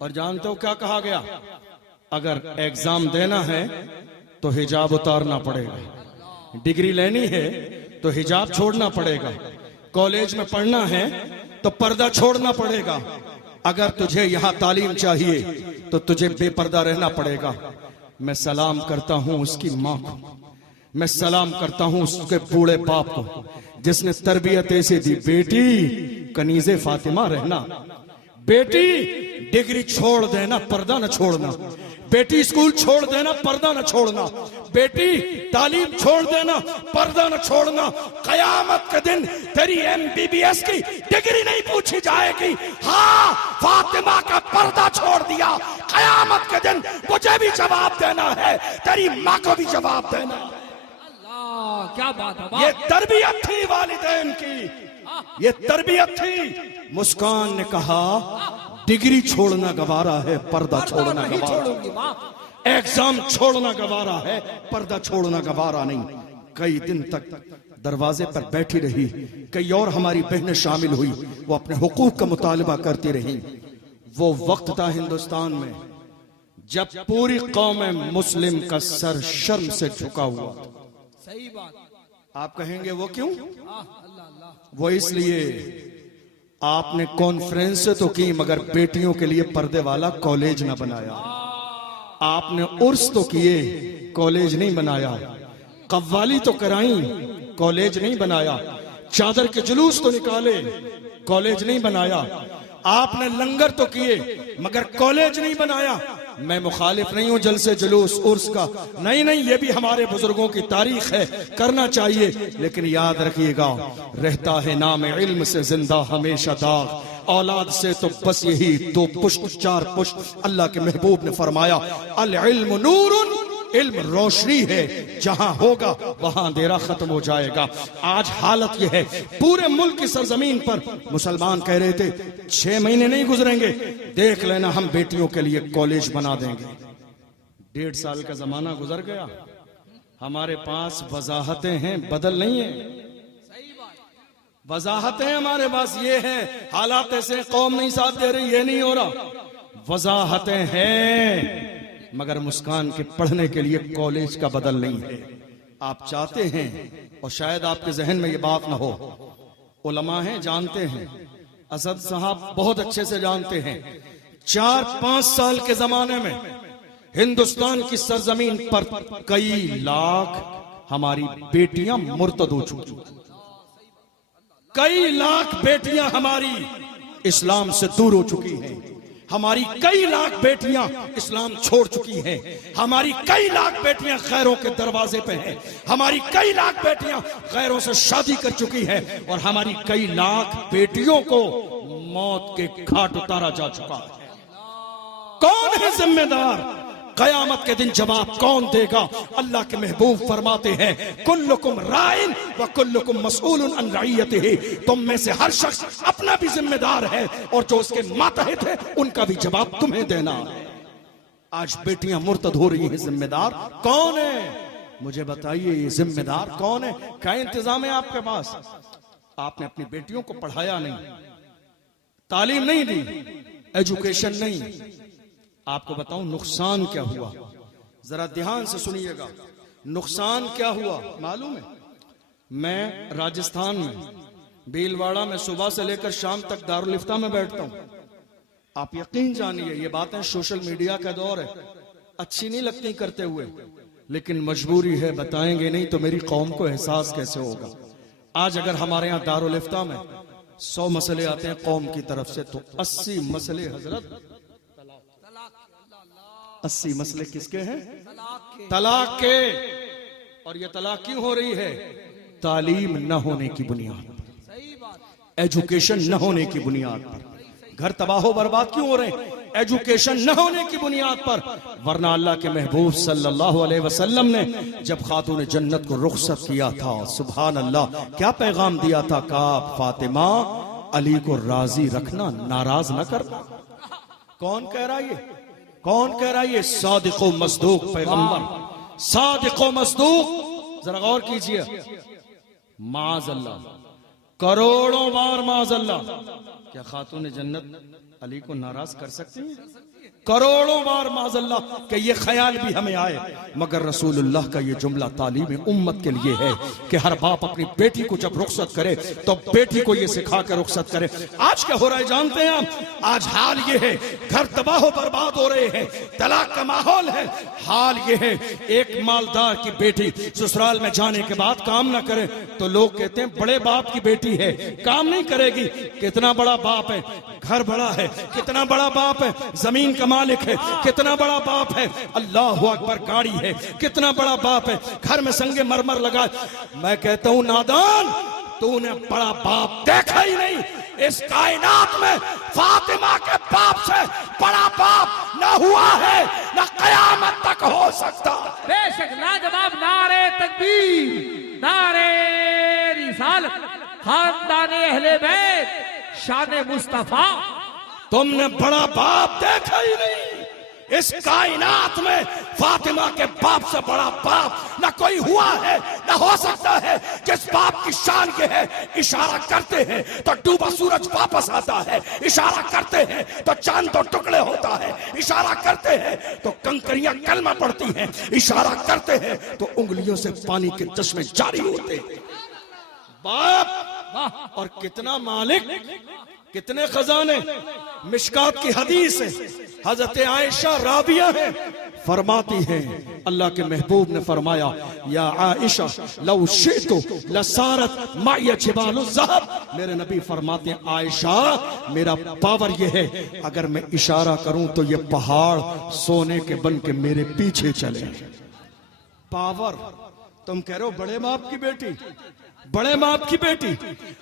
और जानते हो क्या कहा गया? अगर एग्जाम देना है तो हिजाब उतारना पड़ेगा, डिग्री लेनी है तो हिजाब छोड़ना पड़ेगा, कॉलेज में पढ़ना है तो पर्दा छोड़ना पड़ेगा, अगर तुझे यहां तालीम चाहिए तो तुझे बेपर्दा रहना पड़ेगा। मैं सलाम करता हूं उसकी मां को, मैं सलाम करता हूं उसके बूढ़े बाप को जिसने तरबियत ऐसे दी, बेटी कनीज़े फातिमा रहना, बेटी डिग्री छोड़ देना पर्दा न छोड़ना, बेटी स्कूल छोड़ देना पर्दा न छोड़ना, बेटी तालीम छोड़ देना पर्दा न छोड़ना। कयामत के दिन तेरी MBBS की डिग्री नहीं पूछी जाएगी। हाँ, फातिमा का पर्दा छोड़ दिया, कयामत के दिन मुझे भी जवाब देना है, तेरी माँ को भी जवाब देना। अल्लाह, क्या बात है। ये तरबियत थी वालिदैन की, ये तरबियत थी। मुस्कान ने कहा डिग्री छोड़ना गवारा है, पर्दा छोड़ना गवारा, एग्जाम छोड़ना गवारा है, पर्दा छोड़ना गवारा नहीं। कई दिन तक दरवाजे पर बैठी रही, कई और हमारी बहनें शामिल हुई, वो अपने हुकूक का मुतालबा करती रही। वो वक्त था हिंदुस्तान में जब पूरी कौम मुस्लिम का सर शर्म से झुका हुआ था। सही बात। आप कहेंगे वो क्यों? वो इसलिए आपने कॉन्फ्रेंस तो की मगर बेटियों के लिए पर्दे वाला कॉलेज ना बनाया, आपने उर्स तो किए कॉलेज नहीं बनाया, कव्वाली तो कराई कॉलेज नहीं बनाया, चादर के जुलूस तो निकाले कॉलेज नहीं बनाया, आपने लंगर तो किए मगर कॉलेज नहीं बनाया। मैं मुखालिफ नहीं हूं जलसे जुलूस उर्स का, नहीं नहीं, ये भी हमारे बुजुर्गों की तारीख है, करना चाहिए, लेकिन याद रखिएगा रहता है नाम इल्म से जिंदा हमेशा दाग, औलाद से तो बस यही दो पुश्त चार पुश्त। अल्लाह के महबूब ने फरमाया अल इल्म नूरुन, इल्म रोशनी है, जहां होगा वहां अंधेरा खत्म हो जाएगा। आज हालत यह है, पूरे मुल्क की सरजमीन पर मुसलमान कह रहे थे 6 महीने नहीं गुजरेंगे, देख लेना हम बेटियों के लिए कॉलेज बना देंगे। 1.5 साल का जमाना गुजर गया, हमारे पास वजाहतें हैं, बदल नहीं है। वजाहतें हमारे पास ये है, हालात ऐसे कौम नहीं साथ दे रही, ये नहीं हो रहा, वजाहतें हैं मगर मुस्कान के पढ़ने के लिए कॉलेज का बदल नहीं है। आप चाहते हैं और शायद आपके जहन में ये बात ना हो, उलमा हैं जानते हैं, असद साहब बहुत अच्छे से जानते हैं, 4-5 साल के जमाने में हिंदुस्तान की सरजमीन पर कई लाख हमारी बेटियां मुर्तद हो चुकी, कई लाख बेटियां हमारी इस्लाम से दूर हो चुकी हैं, हमारी कई लाख बेटियां इस्लाम छोड़ चुकी हैं, हमारी कई लाख बेटियां गैरों के दरवाजे पे हैं, हमारी कई लाख बेटियां गैरों से शादी कर चुकी हैं, और हमारी कई लाख बेटियों को मौत के घाट उतारा जा चुका है। कौन है जिम्मेदार? कयामत के दिन जवाब कौन देगा? अल्लाह के महबूब फरमाते हैं कुल्लुकुम राइन व कुल्लुकुम मसऊलुन अन रइयतिही, तुम में से हर शख्स अपना भी जिम्मेदार है और जो उसके मातहत है उनका भी जवाब तुम्हें देना है। आज बेटियां मुर्तद हो रही हैं, जिम्मेदार कौन है? मुझे बताइए ये जिम्मेदार कौन है? क्या इंतजाम है आपके पास? आपने अपनी बेटियों को पढ़ाया नहीं, तालीम नहीं दी, एजुकेशन नहीं। आपको बताऊं नुकसान क्या हुआ, जरा ध्यान से सुनिएगा, नुकसान क्या हुआ मालूम है? मैं राजस्थान में भीलवाड़ा में सुबह से लेकर शाम तक दारुल इफ्ता में बैठता हूं। आप यकीन जानिए ये बातें सोशल मीडिया का दौर है, अच्छी नहीं लगती करते हुए, लेकिन मजबूरी है, बताएंगे नहीं तो मेरी कौम को एहसास कैसे होगा। आज अगर हमारे यहाँ दारुल इफ्ता में 100 मसले आते हैं कौम की तरफ से, तो 80 मसले हजरत 80 मसले किसके हैं? तलाक के। और ये तलाक क्यों हो रही है? तालीम न होने की बुनियाद पर, एजुकेशन न होने की बुनियाद पर। घर तबाह बर्बाद क्यों हो रहे हैं? एजुकेशन न होने की बुनियाद पर। वरना अल्लाह के महबूब सल्लल्लाहु अलैहि वसल्लम ने जब खातून जन्नत को रुखसत किया था, सुभान अल्लाह, क्या पैगाम दिया था? कहा, फातिमा, अली को राजी रखना, नाराज न करना। कौन कह रहा है? कौन कह रहा है? ये सादिक व मसदूक पैगंबर, सादिक व मसदूक। जरा गौर कीजिए, माज़अल्लाह, करोड़ों बार माज़अल्लाह, क्या खातून जन्नत अली को नाराज कर सकती हैं? करोड़ों बार माज़अल्लाह कि ये ख्याल भी हमें आए। मगर रसूलुल्लाह का ये जुमला तालीम उम्मत के लिए है कि हर बाप अपनी बेटी को जब रुखसत करे तो बेटी को ये सिखा कर रुखसत करे। आज क्या हो रहा है जानते हैं आप? आज हाल ये है, घर तबाह बर्बाद हो रहे हैं, तलाक का माहौल है। हाल ये है, एक मालदार की बेटी ससुराल में जाने के बाद काम ना करे तो लोग कहते हैं बड़े बाप की बेटी है, काम नहीं करेगी। कितना बड़ा बाप है, घर बड़ा है, कितना बड़ा बाप है, जमीन का मालिक है, कितना बड़ा बाप है, अल्लाह अकबर, गाड़ी है, कितना बड़ा बाप है, घर में संगे मरमर लगा। मैं कहता हूं नादान, तूने बड़ा बाप देखा ही नहीं। इस कायनात में फातिमा के बाप से बड़ा बाप ना हुआ है, ना कयामत तक हो सकता। बेशक लाजवाब, नारे तकबीर, नारे रिसालत, खानदाने अहले बैत, शान मुस्तफा। तुमने बड़ा बाप देखा ही नहीं। इस कायनात में फातिमा के बाप से बड़ा बाप ना कोई हुआ है, ना हो सकता है। जिस बाप की शान के है, इशारा करते हैं तो डूबा सूरज वापस आता है, इशारा करते हैं तो चांद तो टुकड़े होता है, इशारा करते हैं तो कंकरियां कलमा पड़ती हैं, इशारा करते हैं तो उंगलियों से पानी के चश्मे जारी होते हैं। बाप और कितना मालिक, कितने खजाने। मिशकात की हदीस है, हजरत आयशा राबिया है, फरमाती हैं अल्लाह के महबूब ने फरमाया, या आयशा लौ शितु लसारत माया जिबालु ज़हब। मेरे नबी फरमाते हैं, आयशा, मेरा पावर ये है, अगर मैं इशारा करूं तो ये पहाड़ सोने के बन के मेरे पीछे चले। पावर। तुम कह रहे हो बड़े बाप की बेटी, बड़े बाप की बेटी।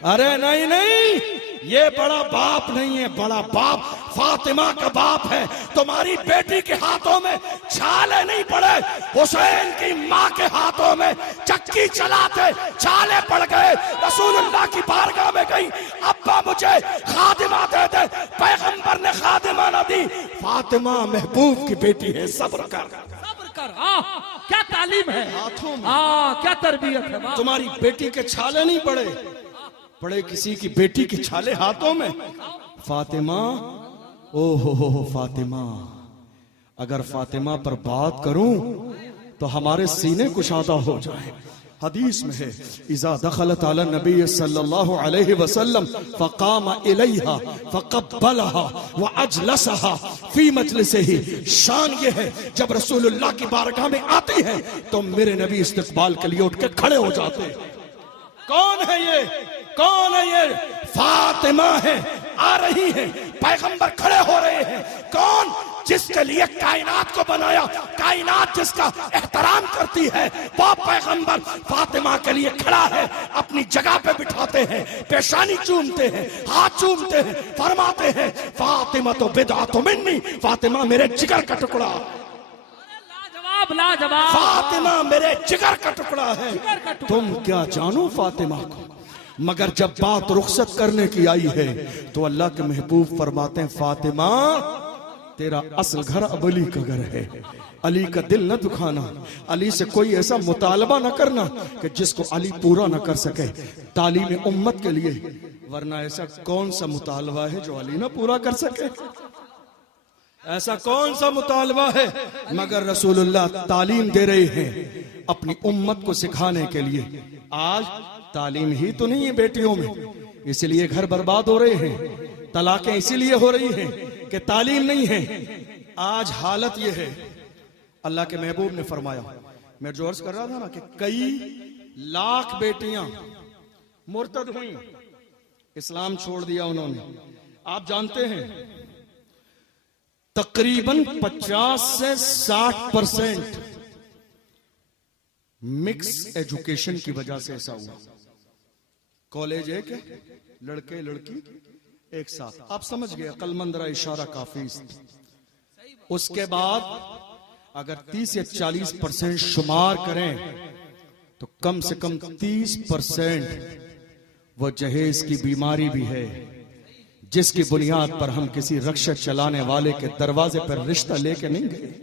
अरे नहीं नहीं, ये बड़ा बाप नहीं है, बड़ा बाप फातिमा का बाप है। तुम्हारी बेटी के हाथों में छाले नहीं पड़े, हुसैन की माँ के हाथों में चक्की चलाते छाले पड़ गए। रसूलुल्लाह की बारगाह में गई, अब्बा मुझे खादिमा दे दे, पैगंबर ने खादिमा न दी। फातिमा महबूब की बेटी है, सब्र कर, सब्र कर। क्या तालीम है हाथों में, क्या तरबियत है। तुम्हारी बेटी के छाले नहीं पड़े, पड़े किसी की बेटी के छाले हाथों में। फातिमा, ओ हो फातिमा, अगर फातिमा पर बात करूं तो हमारे सीने कुशादा हो जाए। हदीस में है, इज़ा दखलत अला नबी सल्लल्लाहु अलैहि वसल्लम फ़क़ाम इलैहा फ़क़ब्बलहा व अजलसहा फी मजलिसिही। शान ये है, जब रसूलुल्लाह की बारगाह में आती है तो मेरे नबी इस्तकबाल के लिए उठ के खड़े हो जाते हैं। कौन है ये? कौन है ये? फातिमा है, आ रही है, पैगंबर खड़े हो रहे हैं। कौन? जिसके लिए कायनात को बनाया, कायनात जिसका एहतराम करती है, वो पैगंबर फातिमा के लिए खड़ा है। अपनी जगह पे बिठाते हैं, पेशानी चूमते हैं, हाथ चूमते हैं, फरमाते हैं, फातिमा तो बिदअतु मिन्नी, फातिमा मेरे जिगर का टुकड़ा, लाजवाब लाजवाब, फातिमा मेरे जिगर का टुकड़ा है। तुम क्या जानो फातिमा को। मगर जब बात रुखसत करने की आई है तो अल्लाह के महबूब फरमाते हैं, फातिमा तेरा असल घर अब अली का घर है, अली का दिल न दुखाना, अली से कोई ऐसा मुतालबा न करना कि जिसको अली पूरा न कर सके तालीम उम्मत के लिए। वरना ऐसा कौन सा मुतालबा है जो अली न पूरा कर सके? ऐसा कौन सा मुतालबा है? मगर रसूलुल्लाह तालीम दे रहे हैं अपनी उम्मत को सिखाने के लिए। आज तालीम ही तो नहीं है बेटियों में, इसलिए घर बर्बाद हो रहे हैं, तलाकें इसीलिए हो रही हैं कि तालीम नहीं है। आज हालत यह है, अल्लाह के महबूब ने फरमाया, मैं जो अर्ज कर रहा था ना कि कई लाख बेटियां मुर्तद हुई, इस्लाम छोड़ दिया उन्होंने। आप जानते हैं तकरीबन 50 से 60% मिक्स एजुकेशन की वजह से ऐसा हुआ। कॉलेज एक है, लड़के लड़की एक साथ, आप समझ गए, अक्लमंद इशारा काफी। उसके बाद अगर 30 या 40% शुमार करें तो कम से कम 30% वो जहेज की बीमारी भी है, जिसकी बुनियाद पर हम किसी रक्षा चलाने वाले के दरवाजे पर रिश्ता लेके नहीं गए,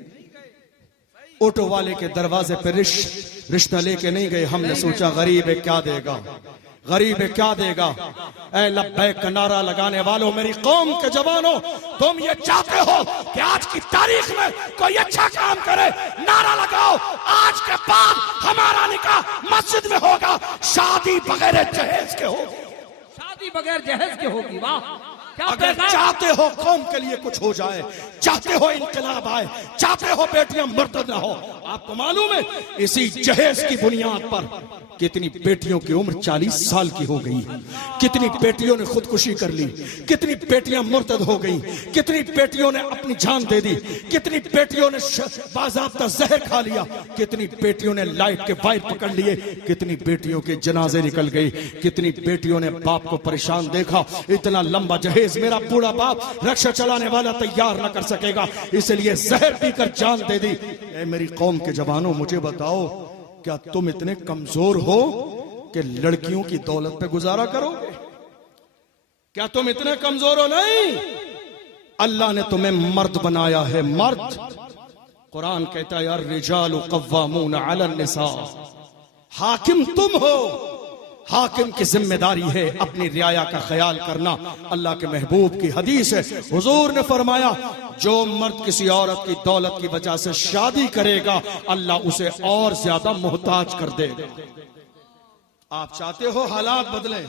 ऑटो वाले के दरवाजे पर रिश्ता लेके नहीं गए। हमने सोचा गरीब है क्या देगा, गरीब है क्या देगा। ऐ लब्बैक का नारा लगाने वालों, मेरी कौम के जवानों, तुम ये चाहते हो कि आज की तारीख में कोई अच्छा काम करे, नारा लगाओ, आज के बाद हमारा निकाह मस्जिद में होगा, शादी बगैर जहेज के होगी, शादी बगैर जहेज के होगी। वाह, क्या अगर पैगाम। चाहते हो कौम के लिए कुछ हो जाए, चाहते हो इनकलाब आए, चाहते हो बेटियां मुर्तद ना हो, आपको मालूम है इसी जहेज की बुनियाद पर कितनी बेटियों की उम्र 40 साल की हो गई, कितनी बेटियों ने खुदकुशी कर ली, कितनी बेटियां मुर्तद हो गई, कितनी बेटियों ने अपनी जान दे दी, कितनी बेटियों ने बाज़ाब्ता जहर खा लिया, कितनी बेटियों ने लाइट के वायर पकड़ लिए, कितनी बेटियों के जनाजे निकल गए, कितनी बेटियों ने बाप को परेशान देखा। इतना लंबा जहेज मेरा बूढ़ा बाप रक्षा चलाने वाला तैयार न कर सकेगा, इसलिए जहर पीकर जान दे दी। ए मेरी कौम के जवानों, मुझे बताओ, क्या तुम इतने कमजोर हो कि लड़कियों की दौलत पे गुजारा करोगे? क्या तुम इतने कमजोर हो? नहीं, अल्लाह ने तुम्हें मर्द बनाया है, मर्द। कुरान कहता है, अर्रिजालु कव्वामून अलन निसा, हाकिम तुम हो, हाकिम की जिम्मेदारी है अपनी रियाया का ख्याल करना। अल्लाह के महबूब की हदीस है, हुजूर ने फरमाया, जो मर्द किसी औरत की दौलत की वजह से शादी करेगा, अल्लाह उसे और ज्यादा मोहताज कर देगा। आप चाहते हो हालात बदले,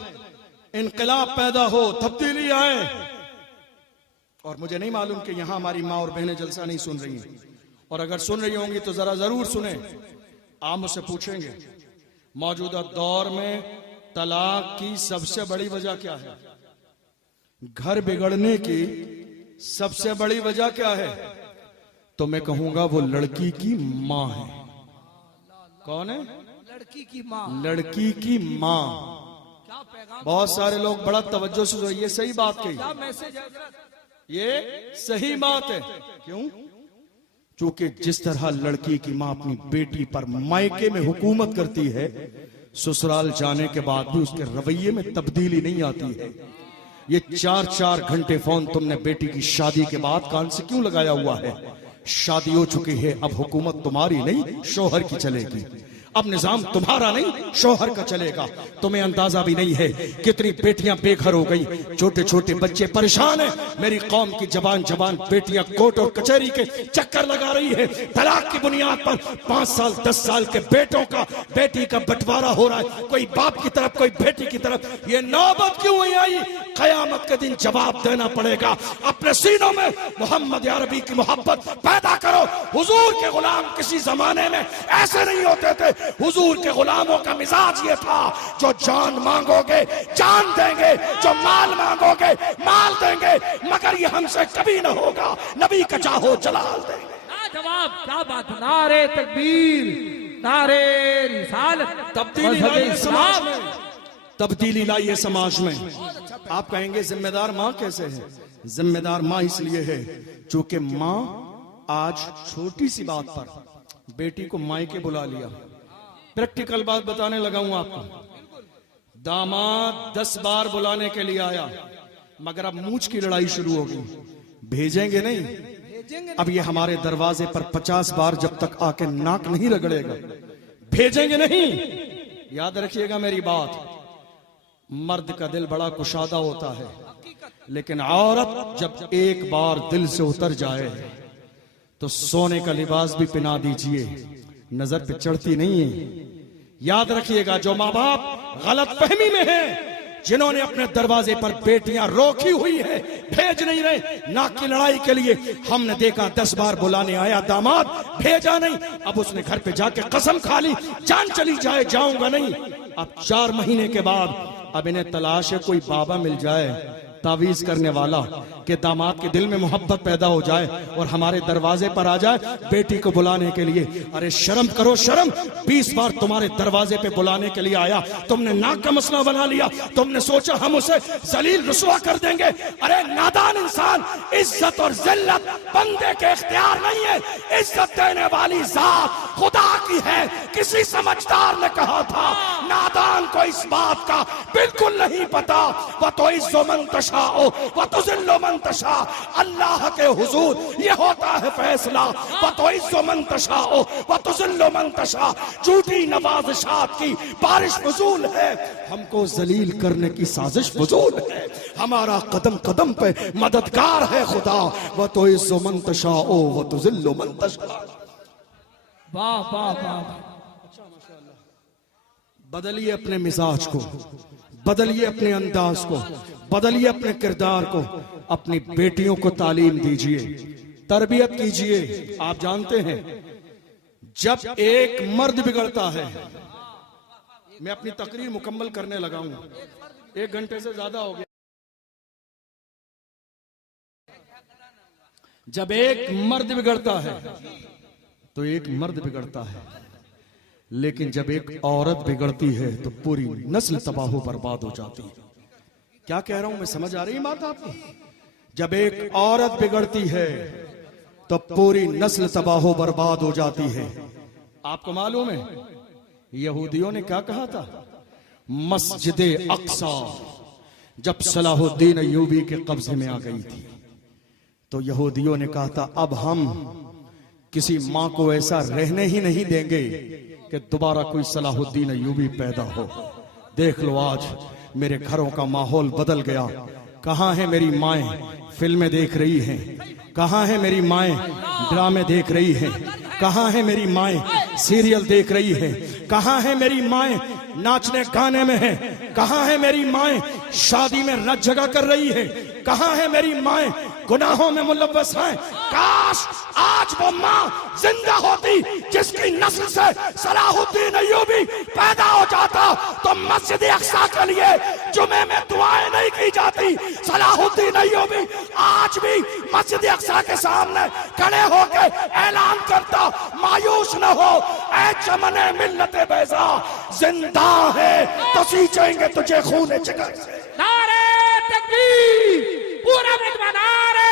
इनकलाब पैदा हो, तब्दीली आए, और मुझे नहीं मालूम कि यहां हमारी माँ और बहनें जलसा नहीं सुन रही हैं, और अगर सुन रही होंगी तो जरा जरूर सुने। आप मुझसे पूछेंगे मौजूदा दौर में तलाक की सबसे बड़ी वजह क्या है? घर बिगड़ने की सबसे बड़ी वजह क्या है? तो मैं कहूंगा वो लड़की की मां है। कौन है? लड़की की माँ। लड़की की मां। क्या पैगाम, बहुत सारे लोग बड़ा तवज्जो से जो ये सही बात कही, क्या मैसेज है? ये सही बात है। क्यों? चूंकि जिस तरह लड़की की मां अपनी बेटी पर मायके में हुकूमत करती है, ससुराल जाने के बाद भी उसके रवैये में तब्दीली नहीं आती है। ये 4-4 घंटे फोन तुमने बेटी की शादी के बाद कान से क्यों लगाया हुआ है? शादी हो चुकी है, अब हुकूमत तुम्हारी नहीं शोहर की चलेगी, अब निजाम तुम्हारा नहीं शोहर का चलेगा। तुम्हें अंदाजा भी नहीं है कितनी बेटियां बेघर हो गई, छोटे छोटे बच्चे परेशान हैं। मेरी कौम की जवान जवान बेटियां कोर्ट और कचहरी के चक्कर लगा रही है, तलाक की बुनियाद पर 5 साल 10 साल के बेटों का बेटी का बंटवारा हो रहा है, कोई बाप की तरफ कोई बेटी की तरफ। ये नौबत क्यों आई? कयामत के दिन जवाब देना पड़ेगा। अपने सीनों में मोहम्मद अरबी की मोहब्बत पैदा करो। हुजूर के गुलाम किसी जमाने में ऐसे नहीं होते थे। हुजूर के गुलामों का मिजाज ये था, जो जान मांगोगे जान देंगे, जो माल मांगोगे माल देंगे, मगर ये हमसे कभी ना होगा, नबी का चाहो जलाल देंगे। जवाब, क्या बात। नारे तकबीर, नारे रिसालत, तब्दीली लाइए समाज में, तब्दीली लाइए समाज में। आप कहेंगे जिम्मेदार माँ कैसे है? जिम्मेदार माँ इसलिए है चूंकि माँ आज छोटी सी बात पर बेटी को मायके बुला लिया। प्रैक्टिकल बात बताने लगा हूं आपको। दामाद 10 बार बुलाने के लिए आया, मगर अब मूंछ की लड़ाई शुरू हो गई। भेजेंगे नहीं, अब ये हमारे दरवाजे पर 50 बार जब तक आके नाक नहीं रगड़ेगा, भेजेंगे नहीं। याद रखिएगा मेरी बात, मर्द का दिल बड़ा कुशादा होता है, लेकिन औरत जब एक बार दिल से उतर जाए तो सोने का लिबास भी पहना दीजिए, नजर पे चढ़ती नहीं है। याद रखिएगा, जो माँ बाप गलत फहमी में हैं, जिन्होंने अपने दरवाजे पर बेटियां रोकी हुई है, भेज नहीं रहे नाक की लड़ाई के लिए। हमने देखा 10 बार बुलाने आया दामाद, भेजा नहीं। अब उसने घर पे जाके कसम खा ली, जान चली जाए जाऊंगा नहीं। अब 4 महीने के बाद अब इन्हें तलाश है कोई बाबा मिल जाए तावीज करने वाला के दामाद के दिल में मोहब्बत पैदा हो जाए और हमारे दरवाजे पर आ जाए बेटी को बुलाने के लिए। अरे शर्म करो शर्म, 20 बार तुम्हारे दरवाजे पे बुलाने के लिए आया, तुमने नाक का मसला बना लिया, तुमने सोचा हम उसे जलील रुसवा कर देंगे। अरे नादान इंसान, इज्जत और जिल्लत बंदे के इख्तियार नहीं है, इज्जत देने वाली जात खुदा की है। किसी समझदार ने कहा था नादान को इस बात का बिल्कुल नहीं पता, वह तो इज्जो मन तशाओ वह तो जिल्लो मन तशा। अल्लाह के हुजूर ये होता है फैसला, वह तो इज्जो मन तशाओ वह तो जिल्लो मन तशा। झूठी नवाज़िशात की बारिश फजूल है, हमको जलील करने की साजिश फजूल है। हमारा कदम कदम पे मददगार है खुदा, वह तो इज्जो मन तशाओ वह तो जिल्लो मन तशा। वाह वाह वाह। बदलिए अपने मिजाज को, बदलिए अपने अंदाज को, बदलिए अपने किरदार को, अपनी बेटियों को तालीम दीजिए, तरबियत कीजिए। आप जानते हैं जब एक मर्द बिगड़ता है, मैं अपनी तकरीर मुकम्मल करने लगा हूं, 1 घंटे से ज्यादा हो गया। जब एक मर्द बिगड़ता है तो एक मर्द बिगड़ता है, लेकिन जब एक औरत बिगड़ती है तो पूरी नस्ल तबाह बर्बाद हो जाती है। क्या कह रहा हूं मैं, समझ आ रही बात आपको? जब एक औरत बिगड़ती है तो पूरी नस्ल तबाह बर्बाद हो जाती है। आपको मालूम है यहूदियों ने क्या कहा था? मस्जिद अक्सा जब सलाहुद्दीन अय्यूबी के कब्जे में आ गई थी तो यहूदियों ने कहा था अब हम किसी मां को ऐसा रहने ही नहीं देंगे कि दोबारा कोई सलाहुद्दीन अय्यूबी पैदा हो। देख लो आज मेरे घरों का माहौल बदल गया। कहां है मेरी माएं फिल्में देख रही हैं, कहां है मेरी माएं ड्रामे देख रही हैं, कहां है मेरी माएं सीरियल देख रही हैं, कहां है मेरी माएं नाचने गाने में है, कहां है मेरी माएं शादी में रत जगह कर रही है, कहां है मेरी माएं गुनाहों में मुलव्वस हैं। काश आज वो मां जिंदा होती जिसकी नस्ल से सलाहुद्दीन अय्यूबी पैदा हो जाता तो मस्जिद अक्सा के लिए जुमे में दुआएं नहीं की जाती। सलाहुद्दीन अय्यूबी आज भी मस्जिद अक्सा के सामने खड़े होकर ऐलान करता मायूस न हो ऐ चमने मिल्लत बैज़ा, जिंदा है तो सींचेंगे तुझे खून जिगर से। नारे तकबीर, पूरा मजमा नारे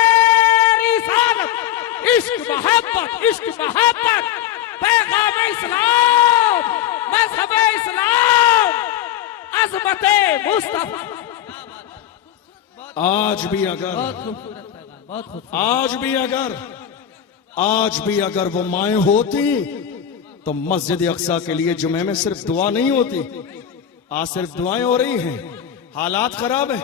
रिसालत, इश्क मोहब्बत, पैगाम इस्लाम, मज़हब इस्लाम, अज़मते मुस्तफा। आज भी अगर वो माएं होती तो मस्जिद अक्सा के लिए जुमे में सिर्फ दुआ नहीं होती। आज सिर्फ दुआएं हो रही हैं। हालात खराब है,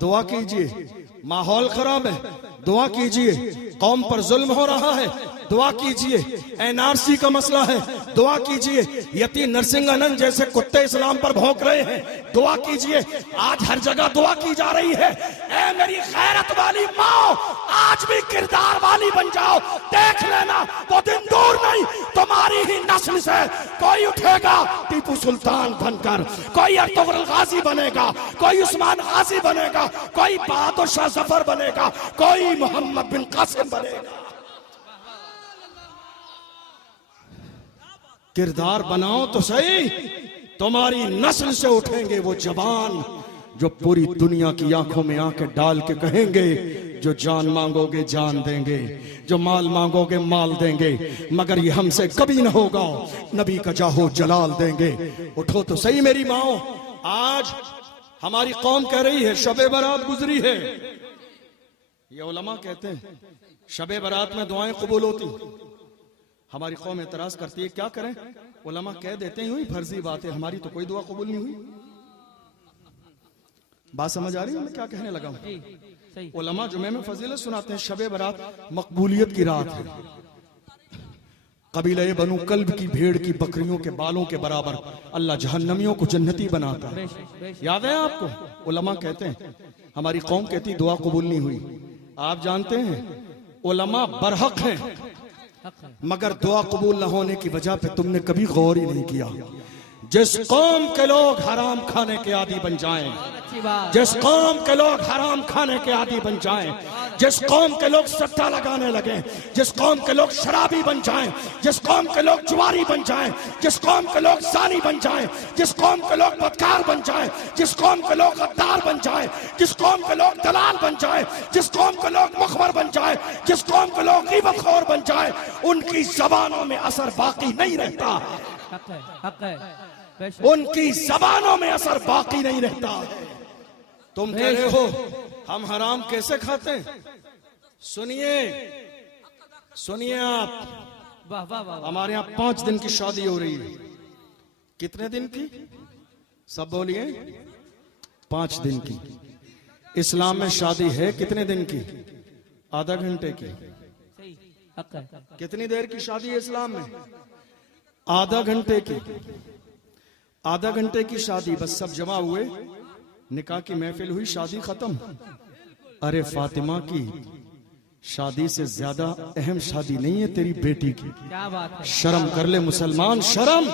दुआ कीजिए। माहौल खराब है, दुआ कीजिए। कौम पर जुल्म हो रहा है, दुआ कीजिए। एनआरसी का मसला है, दुआ कीजिए। यती नरसिंहानंद जैसे कुत्ते इस्लाम पर भौंक रहे हैं, दुआ कीजिए। आज हर जगह दुआ की जा रही है। ऐ मेरी गैरत वाली माँ, आज भी किरदार वाली बन जाओ। देख लेना वो दिन दूर नहीं, तुम्हारी ही नस्ल से कोई उठेगा टीपू सुल्तान बनकर, कोई अर्तुगरुल गाजी बनेगा, कोई उस्मान गाजी बनेगा, कोई बहादुर शाह जफर बनेगा, कोई मोहम्मद बिन कासिम बनेगा। किरदार बनाओ तो सही, तुम्हारी नस्ल से उठेंगे वो जवान जो पूरी दुनिया की आंखों में आंखें डाल के कहेंगे जो जान मांगोगे जान देंगे, जो माल मांगोगे माल देंगे, मगर ये हमसे कभी न होगा, नबी का जाहो जलाल देंगे। उठो तो सही मेरी माओ। आज हमारी कौम कह रही है शबे बारात गुजरी है। ये उलमा कहते हैं शबे बारात में दुआएं कबूल होती। हमारी कौम एतराज करती है क्या करें? उलमा कह देते हैं हुई फर्जी बात है, हमारी तो कोई दुआ कबूल नहीं हुई। बात समझ आ रही है मैं क्या कहने लगा हूं? उलमा जुमे में फजीलत सुनाते हैं, शबे बारात मकबूलियत की रात है। कबीले बनु कल्ब की भेड़ की बकरियों के बालों के बराबर अल्लाह जहन्नमियों को जन्नती बनाता है। याद है आपको? उलमा कहते हैं, हमारी कौम कहती दुआ कबूल नहीं हुई। आप जानते हैं उलमा बरहक हैं, मगर दुआ कबूल न होने की वजह पे तुमने कभी गौर ही नहीं किया। जिस कौम के लोग हराम खाने के आदी बन जाएं, अच्छी बात। जिस कौम के लोग हराम खाने के आदी बन जाएं, जिस कौम के लोग सट्टा लगाने लगे, जिस कौम के लोग शराबी बन जाएं, जिस कौम के लोग जुआरी बन जाएं, जिस कौम के लोग जानी बन जाएं, जिस कौम के लोग बदकार बन जाएं, जिस कौम के लोग गद्दार बन जाएं, जिस कौम के लोग दलाल बन जाएं, जिस कौम के लोग मुखबर बन जाएं, जिस कौम के लोग ग़ीबतखोर बन जाएं, उनकी जबानों में असर बाकी नहीं रहता। हक है, हक है। बेशक। उनकी जबानों में असर बाकी नहीं रहता। तुम कह रहे हो हम हराम कैसे खाते हैं? सुनिए सुनिए आप, वाह वाह वाह वाह। हमारे यहाँ 5 दिन की शादी हो रही है। कितने दिन की? सब बोलिए। 5 दिन की। इस्लाम में शादी है कितने दिन की? आधा घंटे की। सही, हक है। कितनी देर की शादी है इस्लाम में? आधा घंटे की। आधा घंटे की शादी, बस सब जमा हुए, निकाह की महफिल हुई, शादी खत्म। अरे फातिमा की शादी से ज्यादा अहम शादी नहीं है तेरी बेटी की। क्या बात है। शर्म कर ले मुसलमान, शर्म।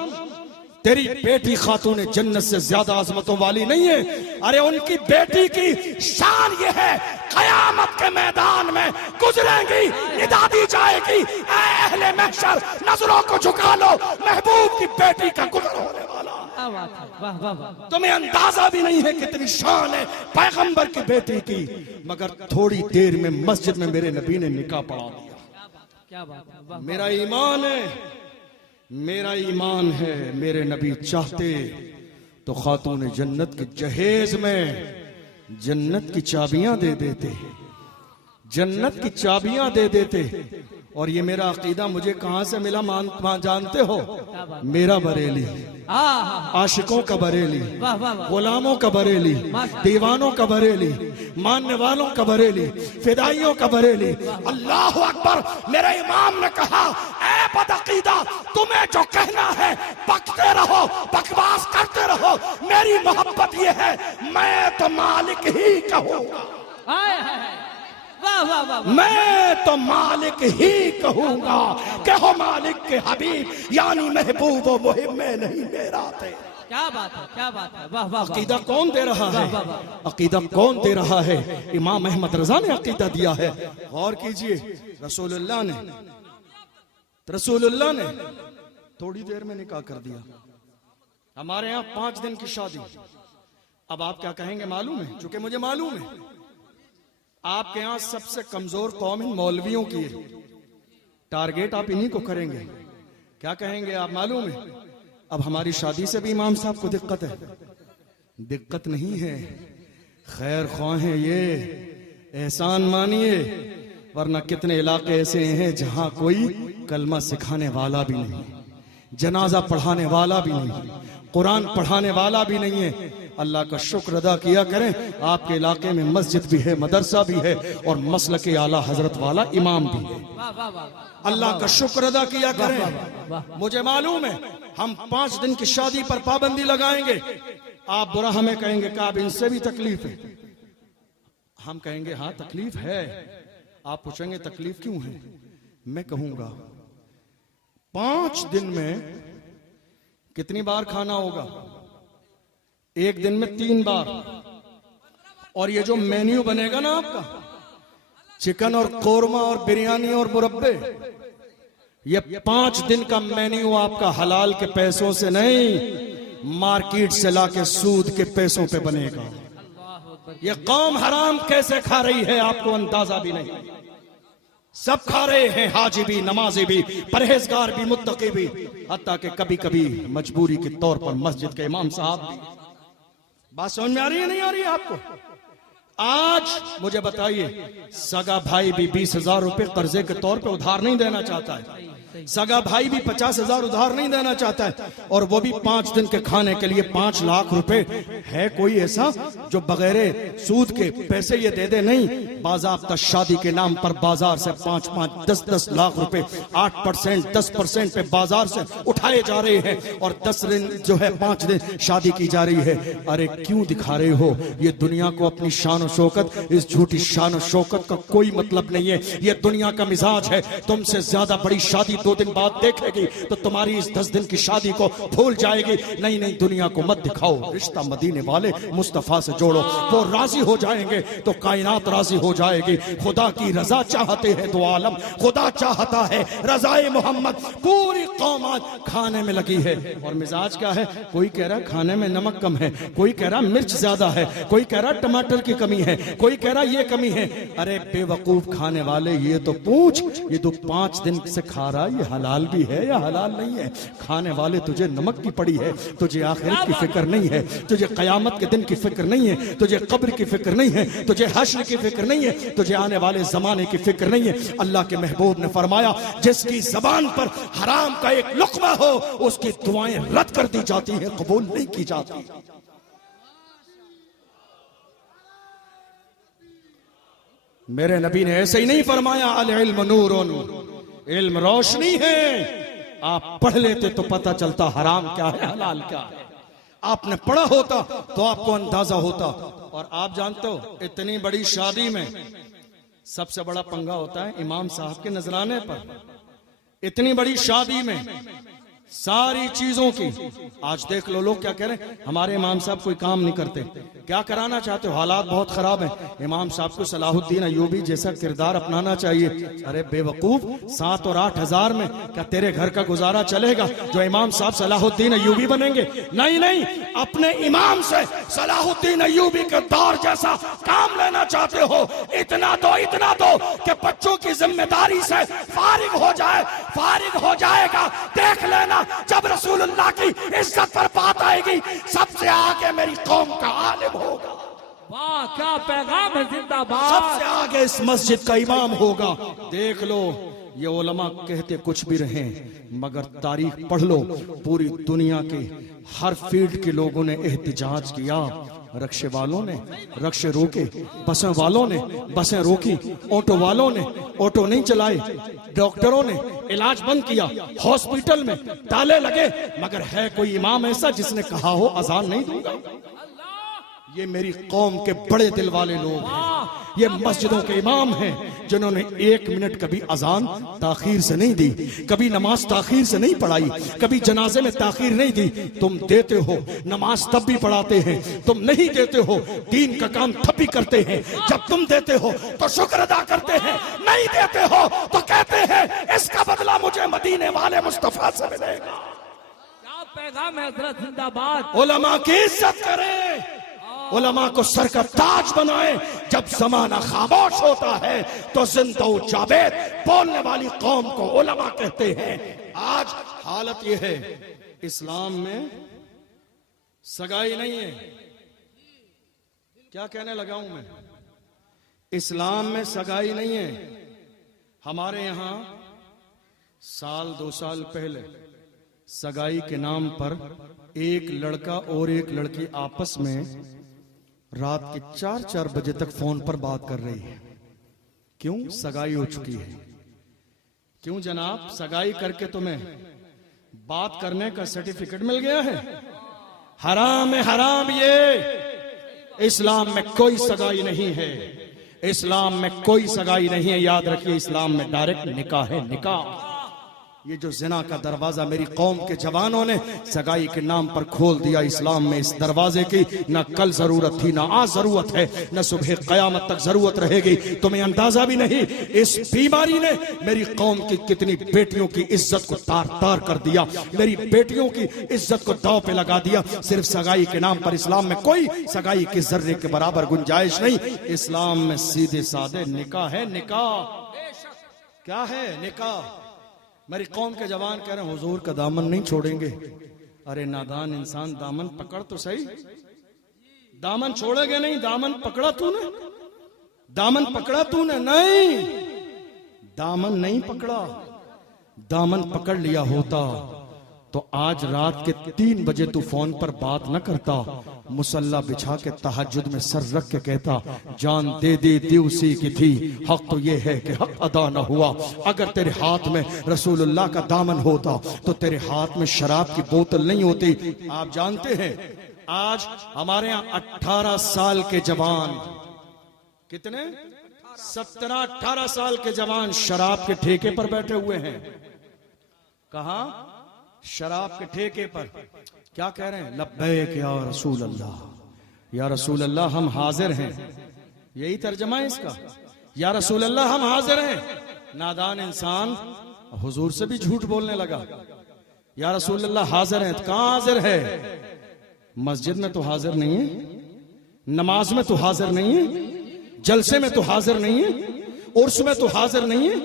तेरी बेटी खातून जन्नत से ज्यादा अजमतों वाली नहीं है। अरे उनकी बेटी की शान ये है, कयामत के मैदान में गुजरेंगी, निदा दी जाएगी, ऐ अहले महशर नजरों को झुका लो, महबूब की बेटी का गुजर होने वाला। क्या बात है। वाह वाह वाह। तुम्हें अंदाजा भी नहीं है कितनी शान है पैगंबर की बेटी की। मगर थोड़ी देर में मस्जिद में मेरे नबी ने निकाह पढ़ा दिया। क्या बात है। वाह। मेरा ईमान है, मेरा ईमान है, मेरे नबी चाहते तो खातून जन्नत के जहेज में जन्नत की चाबियां दे देते, जन्नत की चाबियां दे देते। और ये मेरा अकीदा मुझे कहां से मिला जानते हो? मेरा बरेली, आशिकों का बरेली, वाह वाह वाह। गुलामों का बरेली, दीवानों का बरेली, मानने वालों का बरेली, फिदाइयों का बरेली। अल्लाह अकबर। मेरे इमाम ने कहा, ऐ बदअकीदा, तुम्हें जो कहना है बकते रहो, बकवास करते रहो, मेरी मोहब्बत ये है, मैं तो मालिक ही कहूंगा। हाय हाय हाय। वाह वाह वाह वाह। मैं तो मालिक ही कहूंगा। कहो मालिक के हबीब यानी महबूब व मुहिम में नहीं मेरा थे। क्या बात है, क्या बात है। वाह वाह वाह। अकीदा कौन दे रहा है? वाह, वाह, अकीदा कौन दे रहा है? इमाम अहमद रजा ने अकीदा दिया है। गौर कीजिए, रसूलुल्लाह ने थोड़ी देर में निकाह कर दिया। हमारे यहाँ 5 दिन की शादी। अब आप क्या कहेंगे मालूम है? चूंकि मुझे मालूम है आपके यहां सबसे कमजोर कौम इन मौलवियों की है। टारगेट आप इन्हीं को करेंगे। क्या कहेंगे आप मालूम है? अब हमारी शादी से भी इमाम साहब को दिक्कत है। दिक्कत नहीं है, खैर ख्वाह हैं ये, एहसान मानिए। वरना कितने इलाके ऐसे हैं जहां कोई कलमा सिखाने वाला भी नहीं, जनाजा पढ़ाने वाला भी नहीं, कुरान पढ़ाने वाला भी नहीं है। अल्लाह का शुक्र अदा किया करें, आपके इलाके में मस्जिद भी है, मदरसा भी है और मसलक आला हजरत वाला इमाम भी है। वाह वाह वाह। अल्लाह का शुक्र अदा किया करें। मुझे मालूम है हम 5 दिन की शादी पर पाबंदी लगाएंगे। आप बुरा हमें कहेंगे कि आप इनसे भी तकलीफ है। हम कहेंगे हाँ तकलीफ है। आप पूछेंगे तकलीफ क्यों है? मैं कहूंगा 5 दिन में कितनी बार खाना होगा? एक दिन में 3 बार। और ये जो मेन्यू बनेगा ना आपका, चिकन और कोरमा और बिरयानी और मुरब्बे, ये 5 दिन का मेन्यू आपका हलाल के पैसों से नहीं, मार्केट से लाके सूद के पैसों पे बनेगा। ये कौम हराम कैसे खा रही है आपको अंदाजा भी नहीं। सब खा रहे हैं, हाजी भी, नमाजी भी, परहेजगार भी, मुत्तकी भी, हत्ता कि कभी कभी मजबूरी के तौर पर मस्जिद के इमाम साहब भी। बात समझ में आ रही है नहीं आ रही है आपको? आज मुझे बताइए, सगा भाई भी 20,000 रुपए कर्जे के तौर पे उधार नहीं देना चाहता है। सगा भाई भी 50,000 उधार नहीं देना चाहता है, और वो भी 5 दिन के खाने के लिए 5 लाख रुपए। है कोई ऐसा जो बगैर सूद के पैसे ये दे दे? नहीं। बाज़ाब्ता शादी के नाम पर बाजार से 5-5, 10-10 लाख रुपए 8%, 10% पे बाजार से उठाए जा रहे हैं, और 10 दिन जो है 5 दिन शादी की जा रही है। अरे क्यों दिखा रहे हो? ये दुनिया को अपनी शान और शौकत, इस झूठी शान और शौकत का कोई मतलब नहीं है। ये दुनिया का मिजाज है। तुमसे ज्यादा बड़ी शादी 2 दिन बाद देखेगी तो तुम्हारी इस 10 दिन की शादी को भूल जाएगी। नहीं नहीं, दुनिया को मत दिखाओ, रिश्ता मदीने वाले मुस्तफा से जोड़ो, वो राजी हो जाएंगे तो कायनात राजी हो जाएगी। खुदा की रजा चाहते हैं तो आलम खुदा चाहता है, रजाए मोहम्मद। पूरी कौम आज खाने में लगी है, और मिजाज क्या है? कोई कह रहा खाने में नमक कम है, कोई कह रहा मिर्च ज्यादा है, कोई कह रहा टमाटर की कमी है, कोई कह रहा ये कमी है। अरे बेवकूफ खाने वाले, ये तो पूछ, ये तो 5 दिन से खा रहा, ये हलाल भी है या हलाल नहीं है? खाने वाले, तुझे नमक की पड़ी है, तुझे आखिरत की फिक्र नहीं है, तुझे कयामत के दिन की फिक्र नहीं है, तुझे कब्र की फिक्र नहीं है, तुझे हश्र की फिक्र नहीं है, तुझे आने वाले जमाने की फिक्र नहीं है। अल्लाह के महबूब ने फरमाया, जिसकी जबान पर हराम का एक लुक़मा हो उसकी दुआएं रद्द कर दी जाती हैं, कबूल नहीं की जाती। मेरे नबी ने ऐसे ही नहीं फरमाया, अल इल्म नूरुन, इल्म रोशनी है। आप पढ़ लेते तो पता चलता हराम क्या है, हलाल क्या है। आपने पढ़ा होता तो आपको अंदाजा होता। और आप जानते हो, इतनी बड़ी शादी में सबसे बड़ा पंगा होता है इमाम साहब के नजराने पर। इतनी बड़ी शादी में सारी चीजों की, आज देख लो लोग क्या कह रहे हैं, हमारे इमाम साहब कोई काम नहीं करते। क्या कराना चाहते हो? हालात बहुत खराब हैं, इमाम साहब को सलाहुद्दीन अय्यूबी जैसा किरदार अपनाना चाहिए। अरे बेवकूफ, 7 और 8 हजार में क्या तेरे घर का गुजारा चलेगा जो इमाम साहब सलाहुद्दीन अय्यूबी बनेंगे? नहीं नहीं, अपने इमाम से सलाहुद्दीन अय्यूबी के दौर जैसा काम लेना चाहते हो, इतना दो कि बच्चों की जिम्मेदारी से फारिग हो जाए। फारिग हो जाएगा, देख लेना जब रसूलुल्लाह की इज्जत पर बात आएगी, सबसे आगे मेरी कौम का आलिम होगा। वाह, क्या पैगाम है, जिंदाबाद। सबसे आगे इस मस्जिद का इमाम होगा। देख लो, ये उलमा कहते कुछ भी रहे, मगर तारीख पढ़ लो, पूरी दुनिया के हर फील्ड के लोगों ने एहतिजाज किया। रक्शे वालों ने रक्शे रोके, बसें वालों ने बसें रोकी, ऑटो वालों ने ऑटो नहीं चलाए, डॉक्टरों ने इलाज बंद किया, हॉस्पिटल में ताले लगे, मगर है कोई इमाम ऐसा जिसने कहा हो अजान नहीं दूंगा? ये मेरी कौम के बड़े दिल वाले लोग हैं, ये मस्जिदों के इमाम हैं जिन्होंने 1 मिनट कभी अजान ताखीर से नहीं दी, कभी नमाज ताखीर से नहीं पढ़ाई, कभी जनाजे में ताखीर नहीं दी। तुम देते हो, नमाज तब भी पढ़ाते हैं, तुम नहीं देते हो, दीन का काम तब भी करते हैं। जब तुम देते हो तो शुक्र अदा करते हैं, नहीं देते हो तो कहते हैं इसका बदला मुझे मदीने वाले मुस्तफा से मिलेगा। क्या पैगाम है हजरत, जिंदाबाद। उलमा की इज्जत करें, उलमा को सर का ताज बनाए। जब जमाना खामोश होता है तो जिंदा जावेद बोलने वाली कौम को उलमा कहते हैं। आज हालत यह है, इस्लाम में सगाई नहीं है। क्या कहने लगा हूं मैं? इस्लाम में सगाई नहीं है। हमारे यहां 1-2 साल पहले सगाई के नाम पर एक लड़का और एक लड़की आपस में रात के 4-4 बजे तक फोन पर बात कर रही है। क्यों? सगाई हो चुकी है। क्यों जनाब? सगाई करके तुम्हें बात करने का सर्टिफिकेट मिल गया है। हराम है, हराम। ये इस्लाम में कोई सगाई नहीं है, इस्लाम में कोई सगाई नहीं है। याद रखिए, इस्लाम में डायरेक्ट निकाह है, निकाह। ये जो जिना का दरवाजा मेरी कौम के जवानों ने सगाई के नाम पर खोल दिया, इस्लाम में इस दरवाजे की न कल जरूरत थी, न आज जरूरत है, न सुबह कयामत तक जरूरत रहेगी। तुम्हें अंदाजा भी नहीं, इस बीमारी ने मेरी कौम की कितनी बेटियों की इज्जत को तार तार कर दिया, मेरी बेटियों की इज्जत को दांव पे लगा दिया, सिर्फ सगाई के नाम पर। इस्लाम में कोई सगाई के जर्रे के बराबर गुंजाइश नहीं। इस्लाम में सीधे साधे निकाह है, निकाह। क्या है? निकाह। मेरी कौम के जवान कह रहे हैं हुजूर का दामन नहीं छोड़ेंगे। अरे नादान इंसान, दामन पकड़ तो सही। दामन छोड़ेगे नहीं, दामन पकड़ा तूने, दामन पकड़ा तूने? नहीं, दामन नहीं पकड़ा। दामन पकड़ लिया होता तो आज रात के 3 बजे तू फोन पर बात न करता, मुसल्ला बिछा के तहज्जुद में सर रख के कहता जान दे दी उसी की थी। हक तो ये है कि हक अदा न हुआ। अगर तेरे हाथ में रसूलुल्लाह का दामन होता तो तेरे हाथ में शराब की बोतल नहीं होती। आप जानते हैं आज हमारे यहाँ 18 साल के जवान, कितने? 17-18 साल के जवान शराब के ठेके पर बैठे हुए हैं। कहा शराब के ठेके पर। क्या कह रहे हैं? लब्बैक या रसूल अल्लाह, या रसूल अल्लाह हम हाजिर हैं। यही तर्जमा है इसका, या रसूल अल्लाह हम हाजिर हैं। नादान इंसान हुजूर से भी झूठ बोलने लगा। या रसूल अल्लाह हाजिर हैं, कहां हाजिर है? मस्जिद में तो हाजिर नहीं है, नमाज में तो हाजिर नहीं है, जलसे में तो हाजिर नहीं है, उर्स में तो हाजिर नहीं है,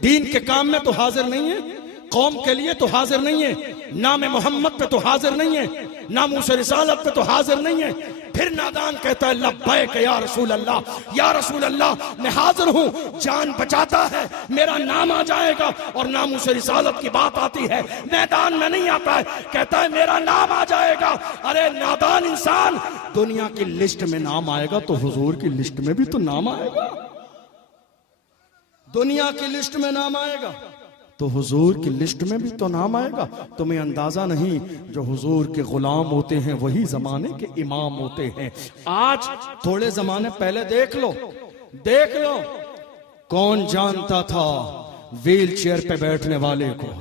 दीन के काम में तो हाजिर नहीं है, कौम के लिए तो हाजिर नहीं है, नाम मोहम्मद पे तो हाजिर नहीं है, नामूस रिसालत पे तो हाजिर नहीं है। फिर नादान कहता है लब्बैक या रसूल अल्लाह, या रसूल अल्लाह मैं हाजिर हूं। जान बचाता है, मेरा नाम आ जाएगा और नामूस रिसालत की बात आती है, मैदान में नहीं आता है, कहता है मेरा नाम आ जाएगा। अरे नादान इंसान, दुनिया की लिस्ट में नाम आएगा तो हुजूर की लिस्ट में भी तो नाम आएगा। दुनिया की लिस्ट में नाम आएगा तो हुजूर की लिस्ट में भी तो नाम आएगा। तुम्हें अंदाजा नहीं, जो हुजूर के गुलाम होते हैं वही जमाने के इमाम होते हैं। आज थोड़े जमाने पहले देख लो, देख लो, कौन जानता था व्हील चेयर पे बैठने वाले को?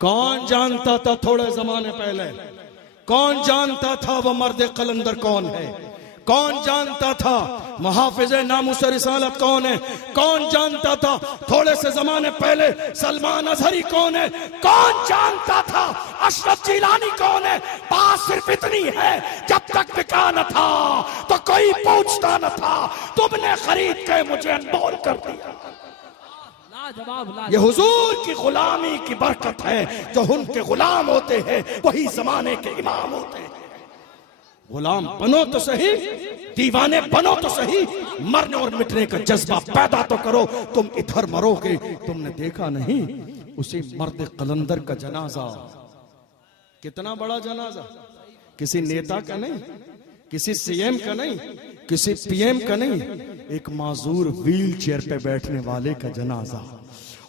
कौन जानता था थोड़े जमाने पहले? कौन जानता था वो मर्द कलंदर कौन है? कौन जानता था मुहाफिज नामुस रिसालत कौन है? कौन जानता था थोड़े से जमाने पहले सलमान अजहरी कौन है? कौन जानता था अशरफ जिलानी कौन है? बात सिर्फ इतनी है, जब तक बिका न था तो कोई पूछता न था, तुमने खरीद के मुझे अनमोल कर दिया। ये हुजूर की गुलामी की बरकत है, जो उनके गुलाम होते हैं वही जमाने के इमाम होते हैं। गुलाम बनो तो सही, दीवाने बनो तो सही, मरने और मिटने का जज्बा पैदा तो करो। तुम इधर मरोगे। तुमने देखा नहीं उसी मर्द कलंदर का जनाजा? कितना बड़ा जनाजा, किसी नेता का नहीं, किसी सीएम का नहीं, किसी पीएम का नहीं, एक माजूर व्हील चेयर पे बैठने वाले का जनाजा।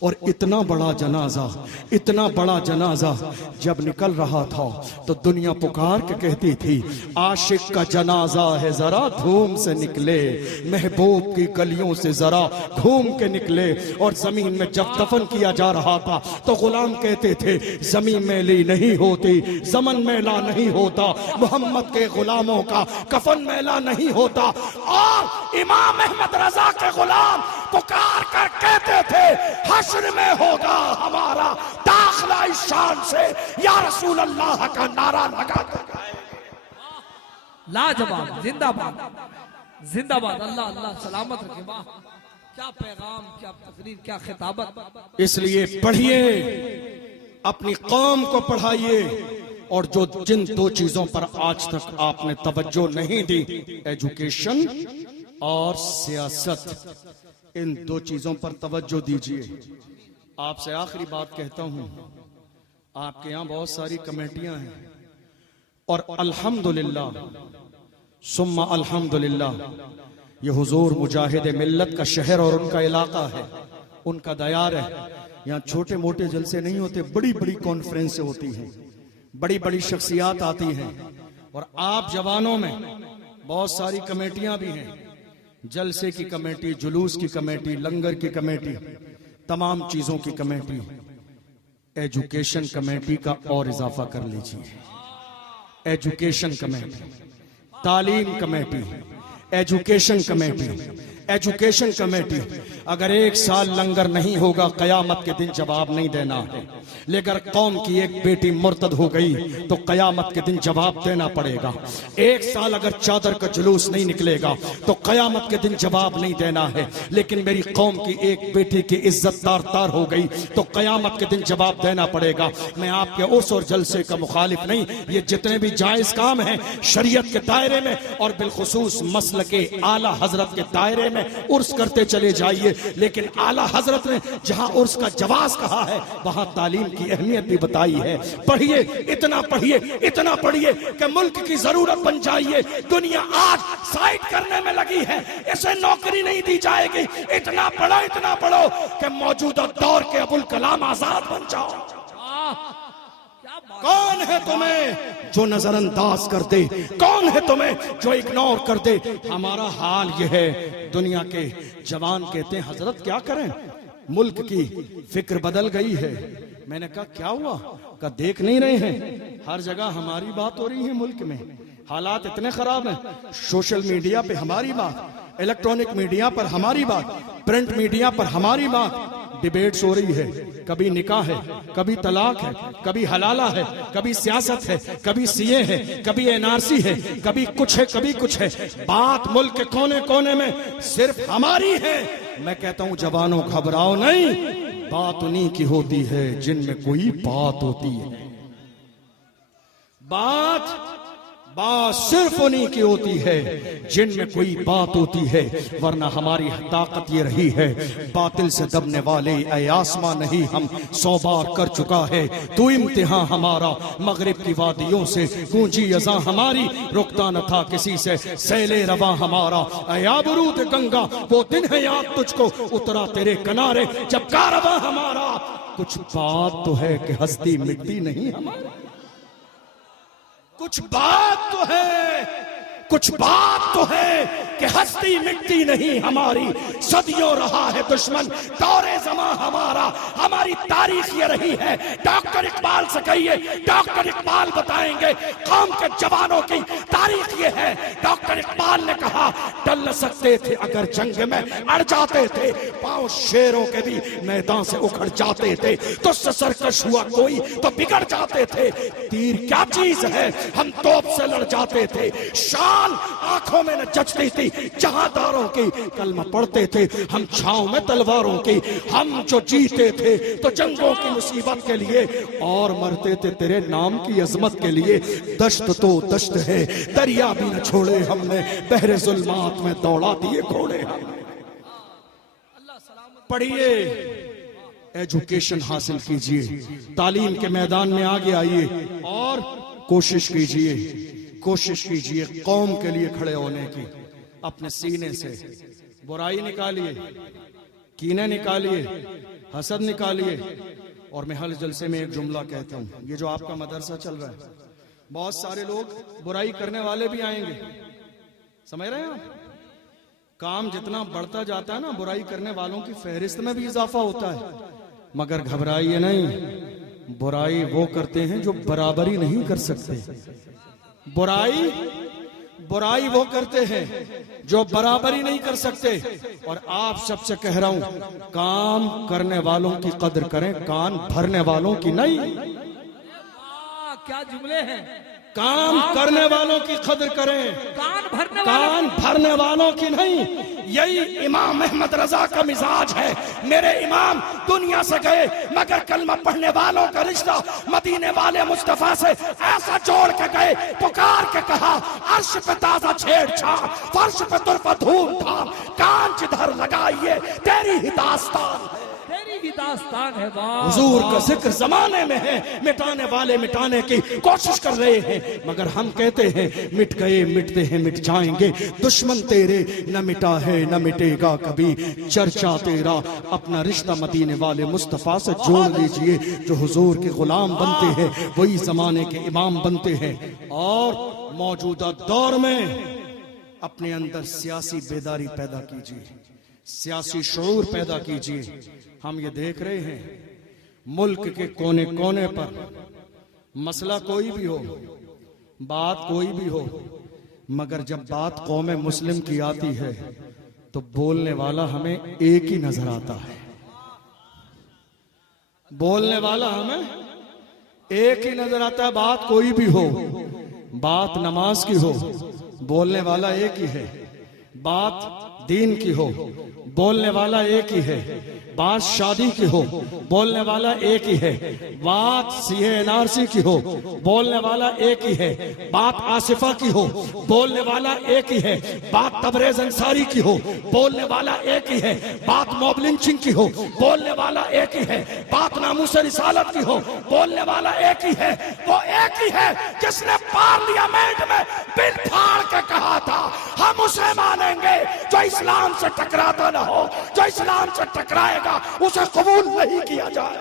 और इतना बड़ा जनाजा, इतना बड़ा जनाजा जब निकल रहा था तो दुनिया पुकार के कहती थी, आशिक का जनाजा है जरा धूम से निकले, महबूब की गलियों से जरा घूम के निकले। और जमीन में जब दफन किया जा रहा था तो गुलाम कहते थे, जमीन मैली नहीं होती, जमन मैला नहीं होता, मोहम्मद के गुलामों का कफन मैला नहीं होता। और इमाम अहमद रजा के गुलाम पुकार कर कहते थे, हश्र में होगा हमारा दाखिला इस शान से, या रसूल अल्लाह का नारा लगाते गाएंगे। लाजवाब, जिंदाबाद, जिंदाबाद, अल्लाह अल्लाह सलामत रखे। वाह, क्या पैगाम, क्या तकरीर, क्या खिताबत। इसलिए पढ़िए, अपनी कौम को पढ़ाइए। और जो जिन दो चीजों पर आज तक आपने तवज्जो नहीं दी, एजुकेशन और सियासत, इन दो चीजों पर तवज्जो दीजिए। आपसे आखिरी बात कहता हूं, आपके यहां बहुत सारी कमेटियां हैं और अल्हम्दुलिल्लाह सुम्मा अल्हम्दुलिल्लाह, ये हुजूर मुजाहिद मिल्लत का शहर और उनका इलाका है, उनका दयार है। यहाँ छोटे मोटे जलसे नहीं होते, बड़ी बड़ी कॉन्फ्रेंसें होती हैं, बड़ी बड़ी शख्सियात आती हैं। और आप जवानों में बहुत सारी कमेटियां भी हैं, जलसे की कमेटी, जुलूस की कमेटी, लंगर की कमेटी, तमाम चीजों की कमेटी। एजुकेशन कमेटी का और इजाफा कर लीजिए। एजुकेशन कमेटी, तालीम committee, education committee, education committee. अगर एक साल लंगर नहीं होगा, कयामत के दिन जवाब नहीं देना है। लेकिन कौम की एक बेटी मुर्तद हो गई तो कयामत के दिन जवाब देना पड़ेगा। एक साल अगर चादर का जुलूस नहीं निकलेगा तो कयामत के दिन जवाब नहीं देना है। लेकिन मेरी कौम की एक बेटी की इज्जत तार हो गई तो कयामत के दिन जवाब देना पड़ेगा। मैं आपके उर्स और जलसे का मुखालिफ नहीं, ये जितने भी जायज काम हैं शरीयत के दायरे में और बिलखुसूस मसल के आला हजरत के दायरे में उर्स करते चले जाइए। लेकिन आला हजरत ने जहां उर्स का जवाज कहा है वहां तालीम की अहमियत भी बताई है। पढ़िए, इतना पढ़िए, इतना पढ़िए कि मुल्क की जरूरत बन जाइए। दुनिया आज साइड करने में लगी है, इसे नौकरी नहीं दी जाएगी। इतना पढ़ो, इतना पढ़ो कि मौजूदा दौर के अबुल कलाम आजाद बन जाओ। कौन है तुम्हें जो नजरअंदाज कर दे? कौन है तुम्हें जो इग्नोर कर दे? हमारा हाल यह है, दुनिया के जवान कहते हैं हजरत क्या करें, मुल्क की फिक्र बदल गई है, मैंने कहा क्या हुआ? कहा देख नहीं रहे हैं, हर जगह हमारी बात हो रही है, मुल्क में हालात इतने खराब हैं, सोशल मीडिया पे हमारी बात, इलेक्ट्रॉनिक मीडिया पर हमारी बात, प्रिंट मीडिया पर हमारी बात, डिबेट्स हो रही है, कभी निकाह है, कभी तलाक है, कभी हलाला है, कभी सियासत है, कभी सीए है, कभी एनआरसी है, कभी कुछ है, कभी कुछ है, बात मुल्क के कोने कोने में सिर्फ हमारी है। मैं कहता हूं जवानों घबराओ नहीं, बात उन्हीं की होती है जिनमें कोई बात होती है। बात सिर्फ उन्हीं की होती है जिनमें कोई बात होती है, वरना हमारी ताकत ये रही है बातिल से दबने वाले ऐ आसमां नहीं हम 100 बार कर चुका है तू इम्तिहान हमारा, मगरिब की वादियों से गूंजी अज़ां हमारी, रुकता न था किसी से सैले रवा हमारा, ऐ आबरूद गंगा वो दिन है याद तुझको उतरा तेरे किनारे जब कारवां हमारा। कुछ बात तो है कि हस्ती मिटती नहीं हमारी, कुछ बात तो है, कुछ बात तो है कि हस्ती मिटती नहीं हमारी, सदियों रहा है दुश्मन दौरे ज़मां हमारा, हमारी तारीख ये रही है। डॉक्टर इकबाल से कहिए, डॉक्टर इकबाल बताएंगे कौम के जवानों की तारीख ये है। डॉक्टर इकबाल ने कहा टल न सकते थे अगर जंग में अड़ जाते थे, पांव शेरों के भी मैदान से उखड़ जाते थे, तुझसे सरकश हुआ कोई तो बिगड़ जाते थे, तीर क्या चीज है हम तोप से लड़ जाते थे, शान आंखों में न जचती थी जहादारों की, कलमा पढ़ते थे हम छांव में तलवारों की, हम जो जीते थे तो जंगों की मुसीबत के लिए और मरते थे तेरे नाम की अजमत के लिए, दश्त तो दश्त है दरिया भी न छोड़े हमने, बहरे जुल्मात में दौड़ा दिए घोड़े हमने। पढ़िए, एजुकेशन हासिल कीजिए, तालीम के मैदान में आगे आइए और कोशिश कीजिए कौम के लिए खड़े होने की। अपने सीने से बुराई निकालिए, कीने निकालिए, हसद निकालिए। और मैं हर जलसे में एक जुमला कहता हूं, ये जो आपका मदरसा चल रहा है, बहुत सारे लोग बुराई करने वाले भी आएंगे, समझ रहे हैं आप? काम जितना बढ़ता जाता है ना, बुराई करने वालों की फहरिस्त में भी इजाफा होता है, मगर घबराइए नहीं, बुराई वो करते हैं जो बराबरी नहीं कर सकते, बुराई वो करते हैं जो बराबरी नहीं कर सकते। और आप सबसे कह रहा हूं, काम करने वालों की कदर करें, कान भरने वालों की नहीं। क्या जुमले हैं, काम करने वालों की कदर करें, कान भरने वालों की नहीं। यही इमाम अहमद रजा का मिजाज है। मेरे इमाम दुनिया से गए मगर कलमा पढ़ने वालों का रिश्ता मदीने वाले मुस्तफा से ऐसा जोड़ के गए, पुकार के कहा अर्श पे ताजा छेड़छाड़, फर्श पे तुरफा धूम धाम, कान जिधर लगाइए तेरी ही दास्तान है, दास्तान है। हुजूर का जिक्र जमाने में है, मिटाने वाले मिटाने की कोशिश कर रहे हैं, मगर हम कहते हैं मिट गए, मिटते हैं, मिट जाएंगे, दुश्मन तेरे न मिटा है न मिटेगा कभी, चर्चा तेरा अपना रिश्ता मदीने वाले मुस्तफा से जोड़ लीजिए। जो हुजूर के गुलाम बनते हैं वही जमाने के इमाम बनते हैं। और मौजूदा दौर में अपने अंदर सियासी बेदारी पैदा कीजिए, सियासी शऊर पैदा कीजिए। हम ये देख रहे हैं मुल्क के कोने कोने पर मसला कोई भी हो, बात कोई भी हो, मगर जब बात कौम मुस्लिम की आती है तो बोलने वाला हमें एक ही नजर आता है, बोलने वाला हमें एक ही नजर आता है। बात कोई भी हो, बात नमाज की हो, बोलने वाला एक ही है, बात दीन की हो, बोलने वाला एक ही है, बात शादी की हो, बोलने वाला एक ही है, बात सीए एनआरसी की हो, बोलने वाला एक ही है, बात आसिफा की हो, बोलने वाला एक ही है, बात तबरेज अंसारी की हो, बोलने वाला एक ही है, बात मॉब लिंचिंग की हो, बोलने वाला एक ही है, बात नामूस रिसालत की हो, बोलने वाला एक ही है। वो एक ही है जिसने पार्लियामेंट में बिल फाड़ के कहा था हम उसे मानेंगे जो इस्लाम से टकराता न हो, जो इस्लाम से टकराएगा उसे कबूल नहीं किया जाए।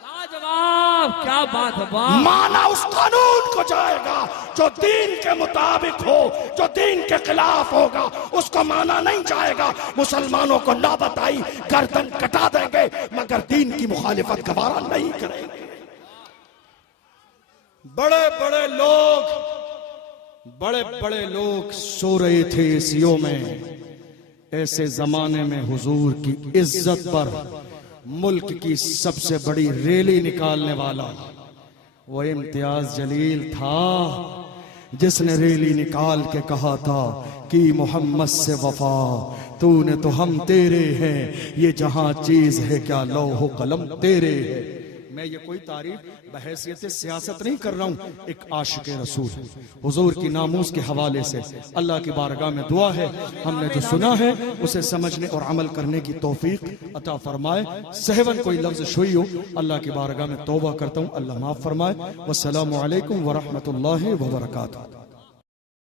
लाजवाब। वाह, क्या बात है, वाह। माना उस कानून को जाएगा जो दीन के मुताबिक हो, जो दीन के खिलाफ होगा उसको माना नहीं जाएगा। मुसलमानों को ना बताई गर्दन कटा देंगे मगर दीन की मुखालिफत गवारा नहीं करेंगे। बड़े बड़े लोग सो रहे थे एसियों में। ऐसे जमाने में हुजूर की इज्जत पर मुल्क की सबसे बड़ी रैली निकालने वाला वो इम्तियाज जलील था जिसने रैली निकाल के कहा था कि मोहम्मद से वफा तूने तो हम तेरे हैं, ये जहां चीज है क्या लौह कलम तेरे है। मैं ये कोई तारीफ बहैसियत सियासत नहीं कर रहा हूँ, एक आशिक रसूल हुजूर की नामूस के हवाले से अल्लाह की बारगाह में दुआ है हमने जो सुना है उसे समझने और अमल करने की तौफीक अता फरमाए। सहवन कोई लफ्ज शुई हो अल्लाह की बारगाह में तौबा करता हूँ, अल्लाह माफ फरमाए। वस्सलामु अलैकुम व रहमतुल्लाहि व बरकातुहू।